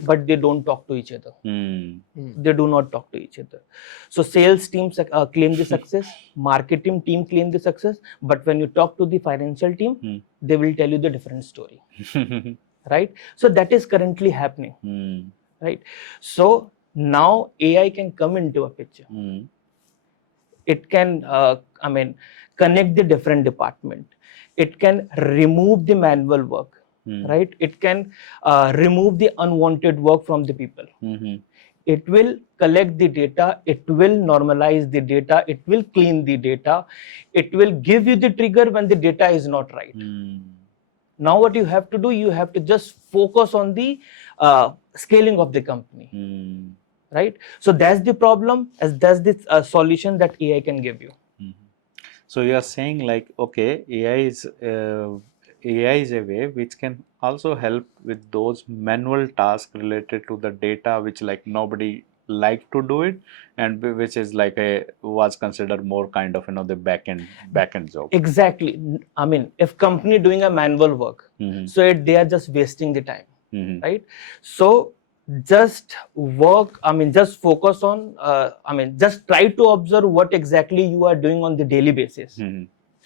but they don't talk to each other. They do not talk to each other. So sales teams claim the success, marketing team claim the success, but when you talk to the financial team, they will tell you the different story. Right? So that is currently happening. Right? So now AI can come into a picture. It can, connect the different department. It can remove the manual work. Right? It can remove the unwanted work from the people. It will collect the data. It will normalize the data. It will clean the data. It will give you the trigger when the data is not right. Now what you have to do, you have to just focus on the scaling of the company. Right? So that's the problem, as that's the solution that AI can give you. So you are saying like, okay, AI is a way which can also help with those manual tasks related to the data, which like nobody like to do it, and which is like was considered more kind of the back end job. Exactly. I mean, if company doing a manual work, so they are just wasting the time. Right? So just work, just focus on, just try to observe what exactly you are doing on the daily basis.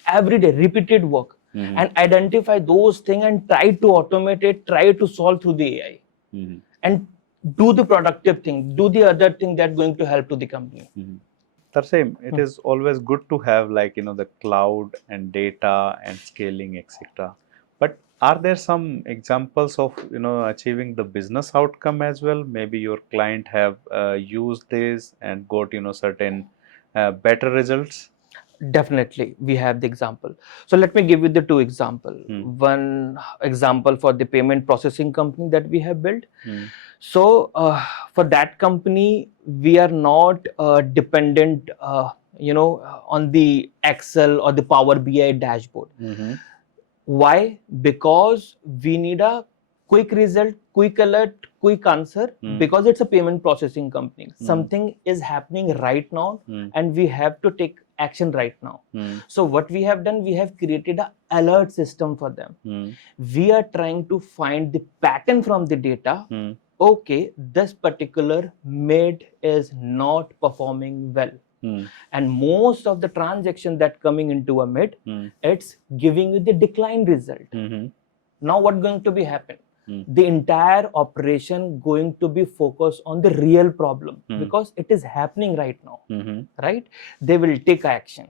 Every day, repeated work, and identify those things and try to automate it, try to solve through the AI. And do the productive thing, do the other thing that's going to help to the company. Tarsim, it is always good to have like the cloud and data and scaling, etc. But are there some examples of achieving the business outcome as well? Maybe your client have used this and got certain better results. Definitely, we have the example. So let me give you the two examples. One example for the payment processing company that we have built. So for that company, we are not dependent, on the Excel or the Power BI dashboard. Why? Because we need a quick result, quick alert, quick answer because it's a payment processing company. Something is happening right now and we have to take action right now. So what we have done, we have created an alert system for them. We are trying to find the pattern from the data. Okay, this particular mid is not performing well. And most of the transaction that coming into a mid, it's giving you the decline result. Now what going to be happen? The entire operation going to be focused on the real problem because it is happening right now, right? They will take action.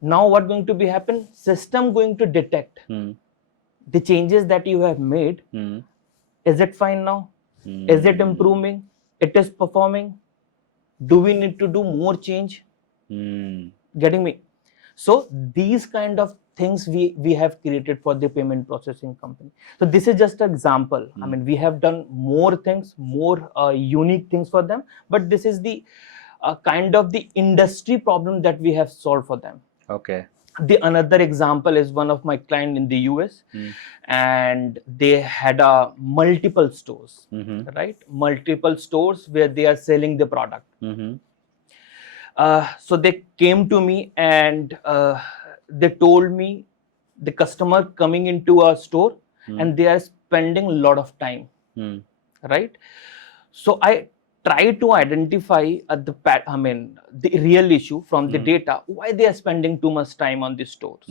Now what going to be happen? System going to detect the changes that you have made. Is it fine now? Is it improving? It is performing? Do we need to do more change? Getting me? So these kind of things we have created for the payment processing company. So this is just an example. I mean, we have done more things, more unique things for them, but this is the kind of the industry problem that we have solved for them. Okay. The another example is one of my client in the US, and they had multiple stores, right? Multiple stores where they are selling the product. So they came to me and they told me the customer coming into a store and they are spending a lot of time, right? So I try to identify the real issue from the data, why they are spending too much time on the stores.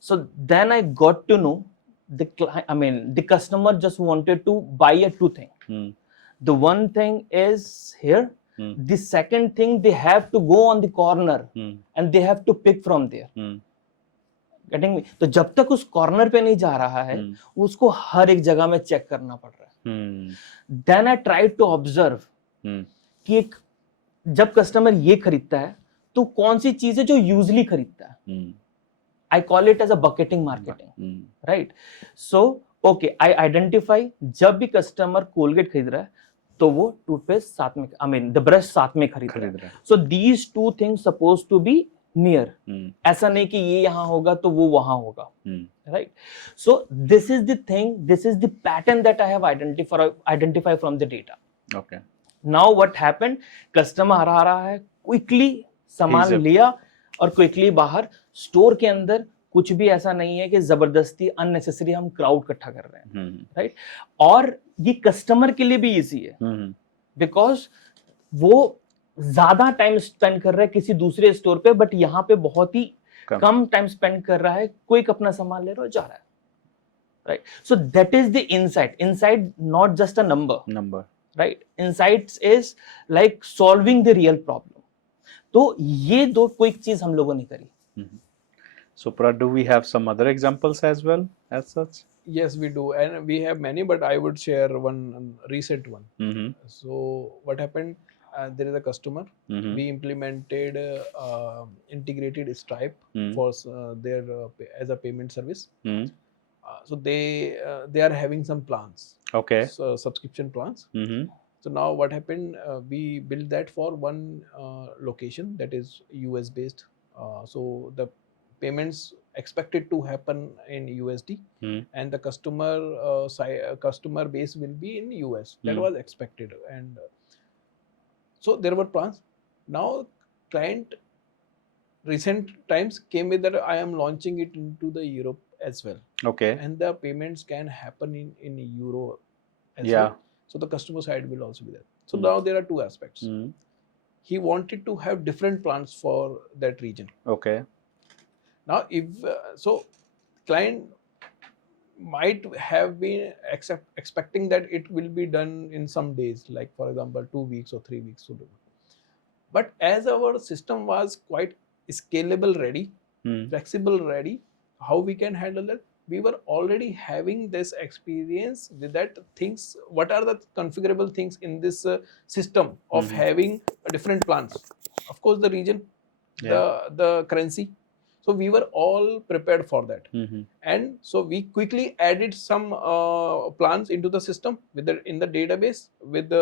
So then I got to know the customer just wanted to buy two things. The one thing is here. The second thing, they have to go on the corner and they have to pick from there. Getting me? तो जब तक उस corner पे नहीं जा रहा है, उसको हर एक जगह में चेक करना पड़ रहा है. Then I tried to observe कि एक जब कस्टमर ये खरीदता है तो कौन सी चीज है जो यूजली खरीदता है. I call it as a bucketing marketing, right? So okay, I identify जब भी कस्टमर कोलगेट खरीद रहा है तो वो टूथपेस्ट साथ में द ब्रश साथ में खरीद रहा है. So these two things suppose to be near. ऐसा नहीं कि ये यहाँ होगा तो वो वहां होगा, right? So this is the thing, this is the pattern that I have identify from the data. Okay. Now what happened, customer आ रहा है, क्विकली सामान लिया और क्विकली बाहर. स्टोर के अंदर कुछ भी ऐसा नहीं है कि जबरदस्ती अननेसेसरी हम क्राउड इकट्ठा कर रहे हैं, राइट? और ये कस्टमर के लिए भी इजी है बिकॉज वो ज्यादा टाइम स्पेंड कर रहा है किसी दूसरे स्टोर पे, बट यहाँ पे बहुत ही कम टाइम स्पेंड कर रहा है, क्विक अपना सामान ले रहा है, जा रहा है, right? So that is the insight. Insight not just a number, right? Insights is like solving the real problem. तो ये दो क्विक चीज हम लोगों ने करी. So, Parag, do we have some other examples as well as such? Yes, we do, and we have many, but I would share one recent one. So what happened? There is a customer. We implemented integrated Stripe for their as a payment service. So they are having some plans. Okay. So subscription plans. So now what happened? We built that for one location that is US based. So the payments expected to happen in USD, and the customer base will be in US. That was expected, and so there were plans. Now client recent times came with that I am launching it into the Europe as well. Okay. And the payments can happen in Euro as well. So the customer side will also be there. So now there are two aspects. He wanted to have different plans for that region. Okay. Now, if so, client might have been expecting that it will be done in some days, like for example 2 weeks or 3 weeks. But as our system was quite scalable ready, flexible ready, how we can handle that? We were already having this experience with that things. What are the configurable things in this system of having different plans? Of course, the region, the currency. So we were all prepared for that, and so we quickly added some plans into the system with in the database with the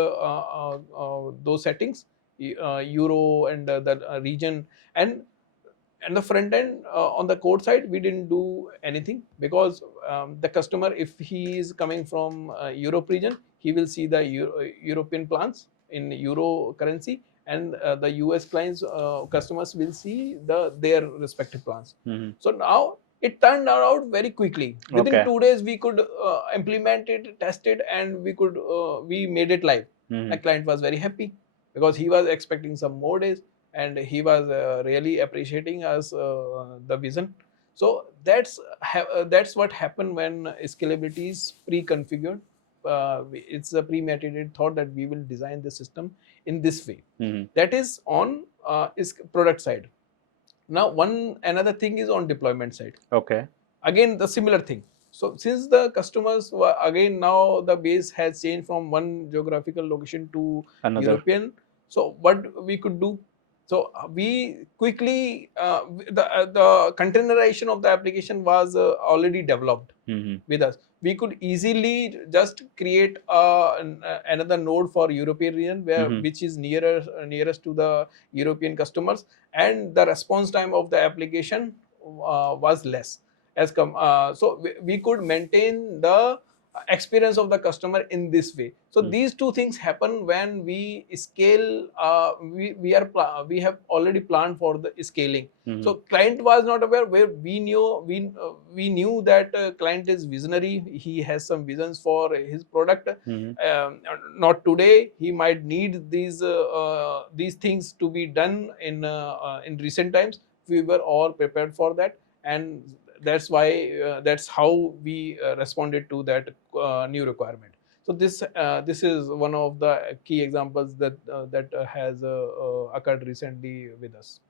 those settings, Euro and the region, and the front end on the code side we didn't do anything because the customer, if he is coming from Europe region, he will see the European plans in euro currency, and the US clients customers will see their respective plans. So now it turned out very quickly. Within Okay. 2 days we could implement it, test it, and we made it live. The client was very happy because he was expecting some more days, and he was really appreciating us the vision. So that's what happened when scalability is pre-configured. It's a premeditated thought that we will design the system in this way. That is on is product side. Now another thing is on deployment side. Okay. Again the similar thing. So since the customers were, again now the base has changed from one geographical location to Another. European. So what we could do? So we quickly the containerization of the application was already developed with us. We could easily just create another node for European region which is nearest to the European customers, and the response time of the application was less. So we could maintain the experience of the customer in this way. So these two things happen when we scale. We have already planned for the scaling. So client was not aware. Where we knew that client is visionary. He has some visions for his product. Not today. He might need these things to be done in recent times. We were all prepared for that, and that's why that's how we responded to that new requirement. So this is one of the key examples that has occurred recently with us.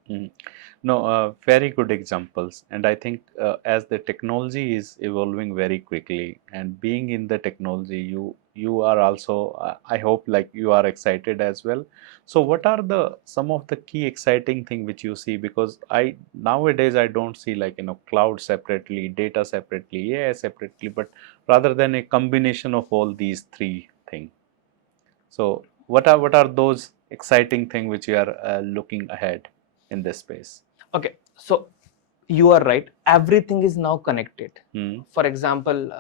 No, very good examples, and I think as the technology is evolving very quickly, and being in the technology, you are also I hope like you are excited as well. So what are some of the key exciting thing which you see? Because nowadays I don't see like cloud separately, data separately, AI separately, but rather than a combination of all these three things. So what are those exciting thing which you are looking ahead in this space? Okay, so you are right. Everything is now connected. For example,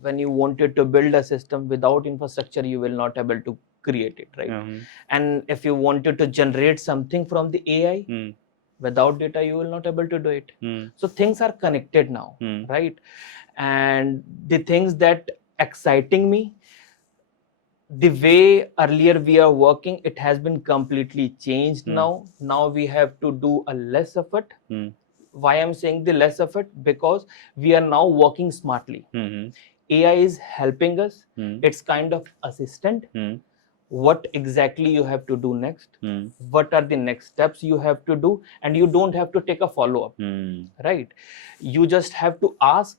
when you wanted to build a system without infrastructure, you will not able to create it, right? And if you wanted to generate something from the AI, without data, you will not able to do it. So things are connected now, right? And the things that exciting me, the way earlier we are working, it has been completely changed now. Now we have to do a less effort. Why I'm saying the less effort? Because we are now working smartly. AI is helping us. It's kind of assistant. What exactly you have to do next? What are the next steps you have to do? And you don't have to take a follow-up, right? You just have to ask.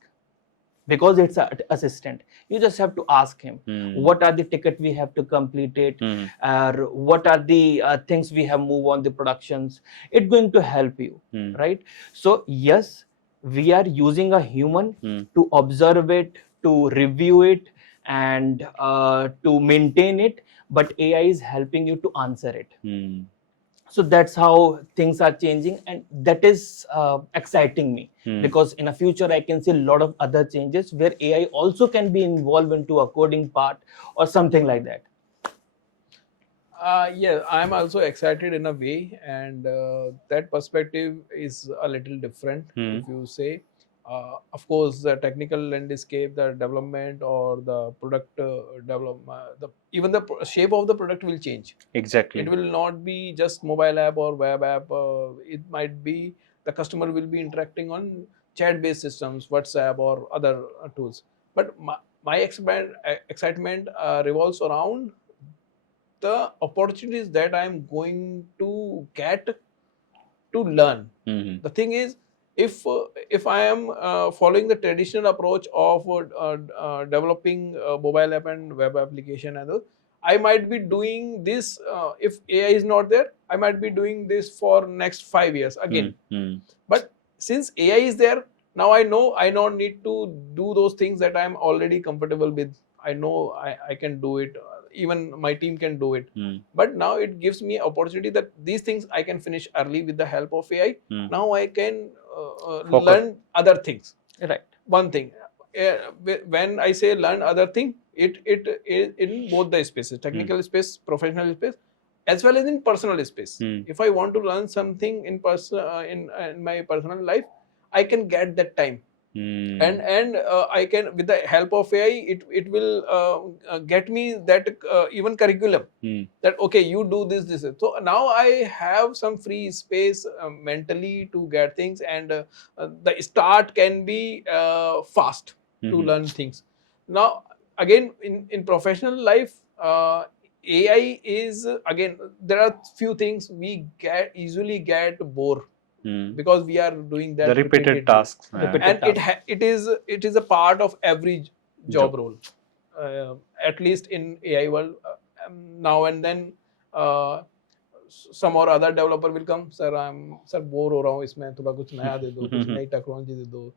Because it's an assistant, you just have to ask him what are the ticket we have to complete it, or what are the things we have move on the productions. It's going to help you, right? So yes, we are using a human to observe it, to review it, and to maintain it, but AI is helping you to answer it. So that's how things are changing, and that is exciting me, because in the future I can see a lot of other changes where AI also can be involved into a coding part or something like that. Yeah, I'm also excited in a way, and that perspective is a little different. If you say, of course, the technical landscape, the development, or the product development, even the shape of the product will change. Exactly. It will not be just mobile app or web app. It might be the customer will be interacting on chat-based systems, WhatsApp or other tools. But my excitement revolves around the opportunities that I'm going to get to learn. The thing is, if I am following the traditional approach of developing mobile app and web application and all, I might be doing this. If AI is not there, I might be doing this for next 5 years again. But since AI is there, now I know I don't need to do those things that I'm already comfortable with. I know I can do it. Even my team can do it. But now it gives me opportunity that these things I can finish early with the help of AI. Now I can learn other things. Right. One thing, when I say learn other thing, it in both the spaces, technical space, professional space, as well as in personal space. If I want to learn something in in my personal life, I can get that time. And I can, with the help of AI, it will get me that even curriculum, that okay, you do this. So now I have some free space mentally to get things, and the start can be fast to learn things. Now again, in professional life, AI is, again, there are few things we easily get bored, because we are doing that The repeated repeatedly. tasks. And it is a part of every job role, at least in AI world. Now and then some or other developer will come, sir bore हो रहा हूँ इसमें, थोड़ा कुछ नया दे दो, कुछ नई technology दे दो.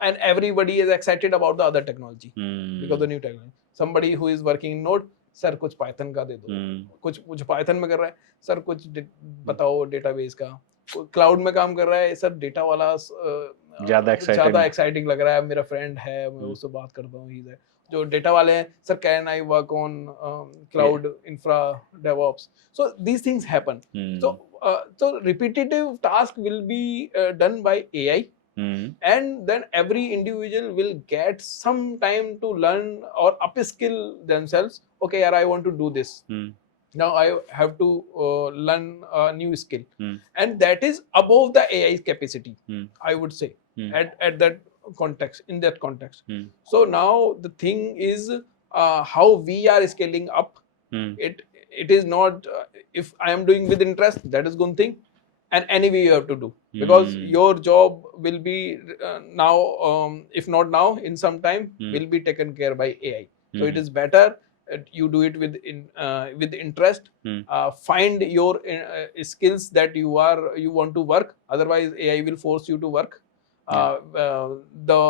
And everybody is excited about the other technology, because the new technology. Somebody who is working in Node, sir कुछ Python का दे दो, कुछ Python में कर रहा है, सर कुछ बताओ database का. क्लाउड में काम कर रहा है, सर डेटा वाला ज्यादा एक्साइटिंग लग रहा है, मेरा फ्रेंड है, मैं उससे बात करता हूँ. जो डेटा वाले हैं, sir can I work on cloud infra DevOps. So these things happen. So repetitive task will be done by AI, and then every individual will get some time to learn or upskill themselves. Okay, I want to do this. Now I have to learn a new skill, and that is above the AI's capacity, I would say, at that context, in that context. So now the thing is how we are scaling up. It is not if I am doing with interest, that is good thing, and anyway you have to do, because your job will be now, if not now, in some time will be taken care by AI. So it is better you do it with interest. Find your skills that you want to work. Otherwise AI will force you to work the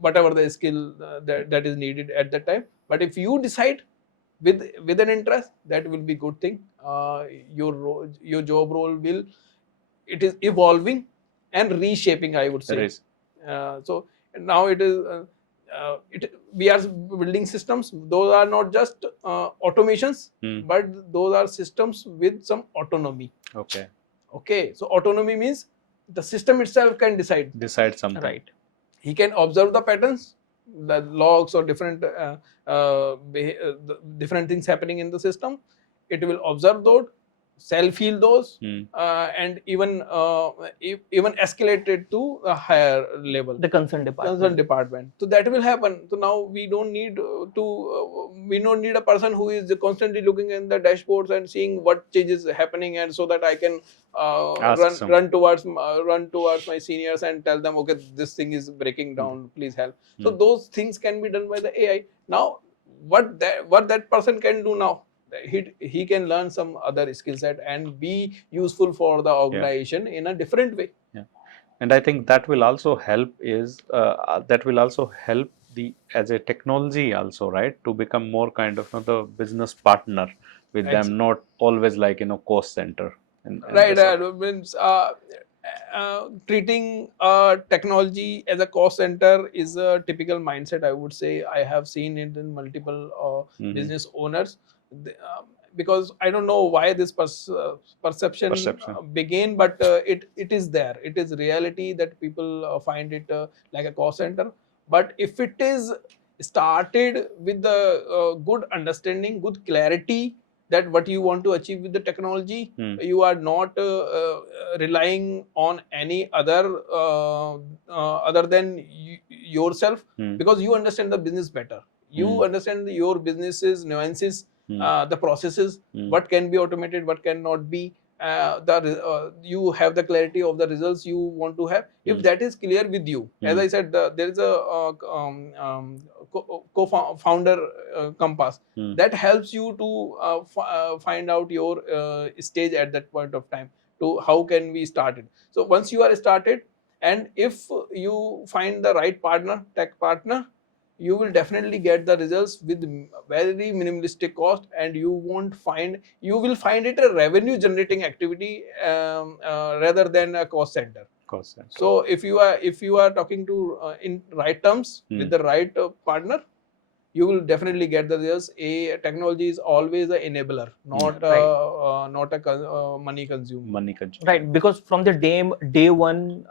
whatever the skill that is needed at that time. But if you decide with an interest, that will be good thing. Your job role will, it is evolving and reshaping, I would say. So now it is we are building systems. Those are not just automations, but those are systems with some autonomy. Okay. So autonomy means the system itself can decide something. Right. He can observe the patterns, the logs or different different things happening in the system. It will observe those, self-heal those, and even escalate it to a higher level, The concerned department. So that will happen. So now we don't need we don't need a person who is constantly looking in the dashboards and seeing what changes happening, and so that I can run towards my seniors and tell them, okay, this thing is breaking down, please help. So those things can be done by the AI. Now what that person can do now, he can learn some other skill set and be useful for the organization in a different way. And I think that will also help the as a technology also, right, to become more kind of the business partner with them, not always like cost center. Right. Means treating technology as a cost center is a typical mindset, I would say. I have seen it in multiple business owners. Because I don't know why this perception began, but it is there. It is reality that people find it like a cost center. But if it is started with the good understanding, good clarity, that what you want to achieve with the technology, you are not relying on any other other than yourself, because you understand the business better. You understand your business's nuances, the processes, what can be automated, what cannot be. You have the clarity of the results you want to have. If that is clear with you, as I said, there is a co-founder compass that helps you to find out your stage at that point of time, to how can we start it. So once you are started, and if you find the right partner, tech partner, you will definitely get the results with very minimalistic cost, and you will find it a revenue generating activity rather than a cost center. So if you are talking to in right terms with the right partner, you will definitely get the results. Technology is always an enabler, not not a money consumer. Right, because from the day one,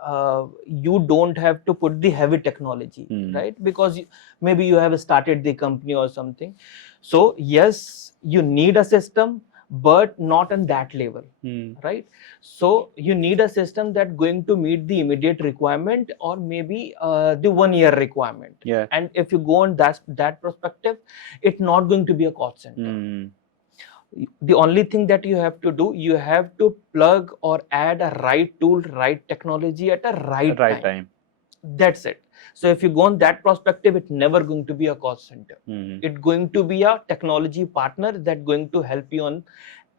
you don't have to put the heavy technology, right? Because maybe you have started the company or something. So yes, you need a system, but not on that level, right? So you need a system that going to meet the immediate requirement or maybe the 1 year requirement. And if you go on that perspective, it's not going to be a cost center. The only thing that you have to do, you have to plug or add a right tool, right technology at a right time. That's it. So if you go on that perspective, it's never going to be a cost center. It's going to be a technology partner that going to help you on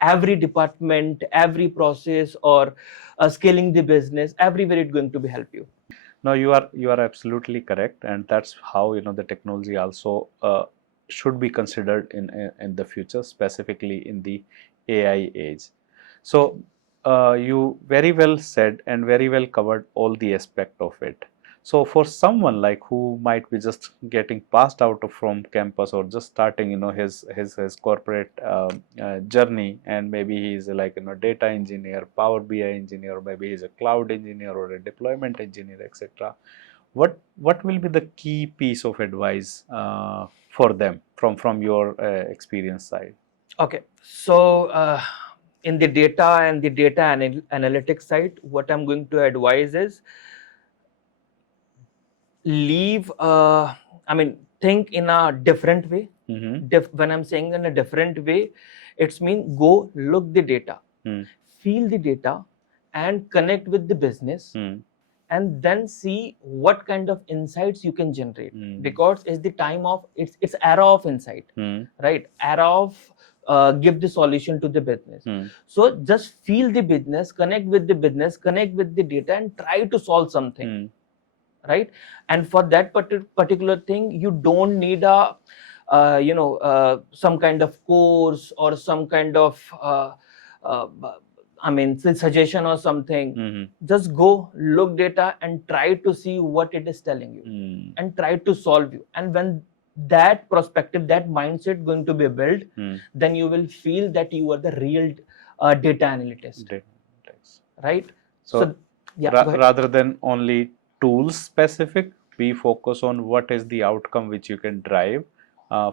every department, every process, or scaling the business. Everywhere it's going to be help you. No, you are absolutely correct, and that's how the technology also should be considered in the future, specifically in the AI age. So you very well said and very well covered all the aspect of it. So for someone like who might be just getting passed out from campus or just starting his corporate journey, and maybe he's like data engineer, Power BI engineer, or maybe he's a cloud engineer or a deployment engineer, etc. What will be the key piece of advice for them from your experience side? Okay, so in the data and the data analytics side, what I'm going to advise is think in a different way. When I'm saying in a different way, it's mean go look the data, feel the data, and connect with the business, and then see what kind of insights you can generate. Because it's the time of it's era of insight, right? Era of give the solution to the business. So just feel the business, connect with the business, connect with the data, and try to solve something. Right, and for that particular thing, you don't need a some kind of course or some kind of suggestion or something. Just go look data and try to see what it is telling you, and try to solve you. And when that perspective, that mindset going to be built, then you will feel that you are the real data analyst. Right. So rather than only tools specific, we focus on what is the outcome which you can drive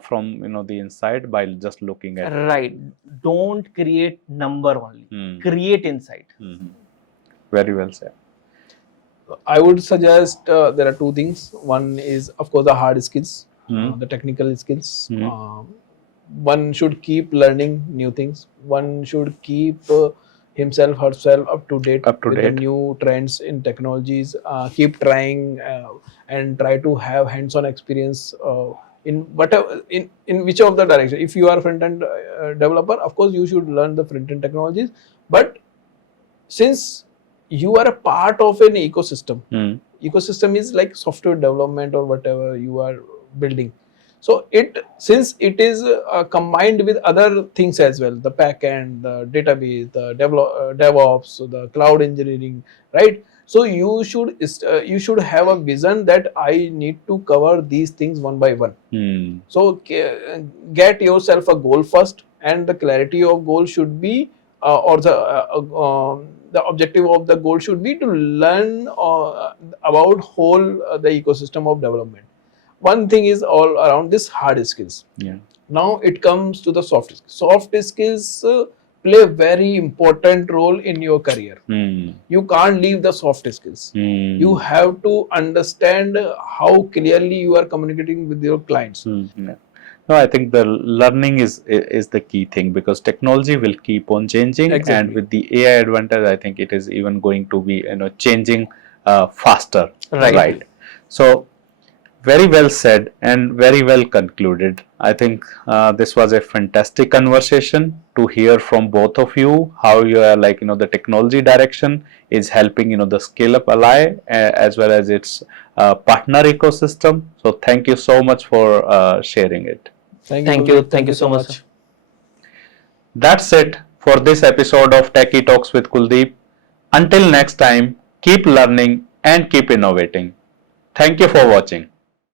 from the inside by just looking at it. Right. Don't create number only. Create insight. Very well said. I would suggest there are two things. One is, of course, the hard skills, the technical skills. One should keep learning new things. One should keep himself, herself up to date with the new trends in technologies. Keep trying and try to have hands-on experience in whatever in which of the direction. If you are front-end developer, of course you should learn the front-end technologies. But since you are a part of an ecosystem, ecosystem is like software development or whatever you are building. So since it is combined with other things as well, the backend, the database, the DevOps, the cloud engineering, right? So you should have a vision that I need to cover these things one by one. So get yourself a goal first, and the clarity of goal should be or the objective of the goal should be to learn about whole the ecosystem of development. One thing is all around this hard skills. Now it comes to the soft skills. Soft skills play a very important role in your career. You can't leave the soft skills. You have to understand how clearly you are communicating with your clients. No, I think the learning is the key thing, because technology will keep on changing. Exactly. And with the AI advantage, I think it is even going to be changing faster. Right. So very well said and very well concluded. I think this was a fantastic conversation to hear from both of you how you are the technology direction is helping the ScaleupAlly as well as its partner ecosystem. So thank you so much for sharing it. Thank you so much. That's it for this episode of Techie Talks with Kuldeep. Until next time, keep learning and keep innovating. Thank you for watching.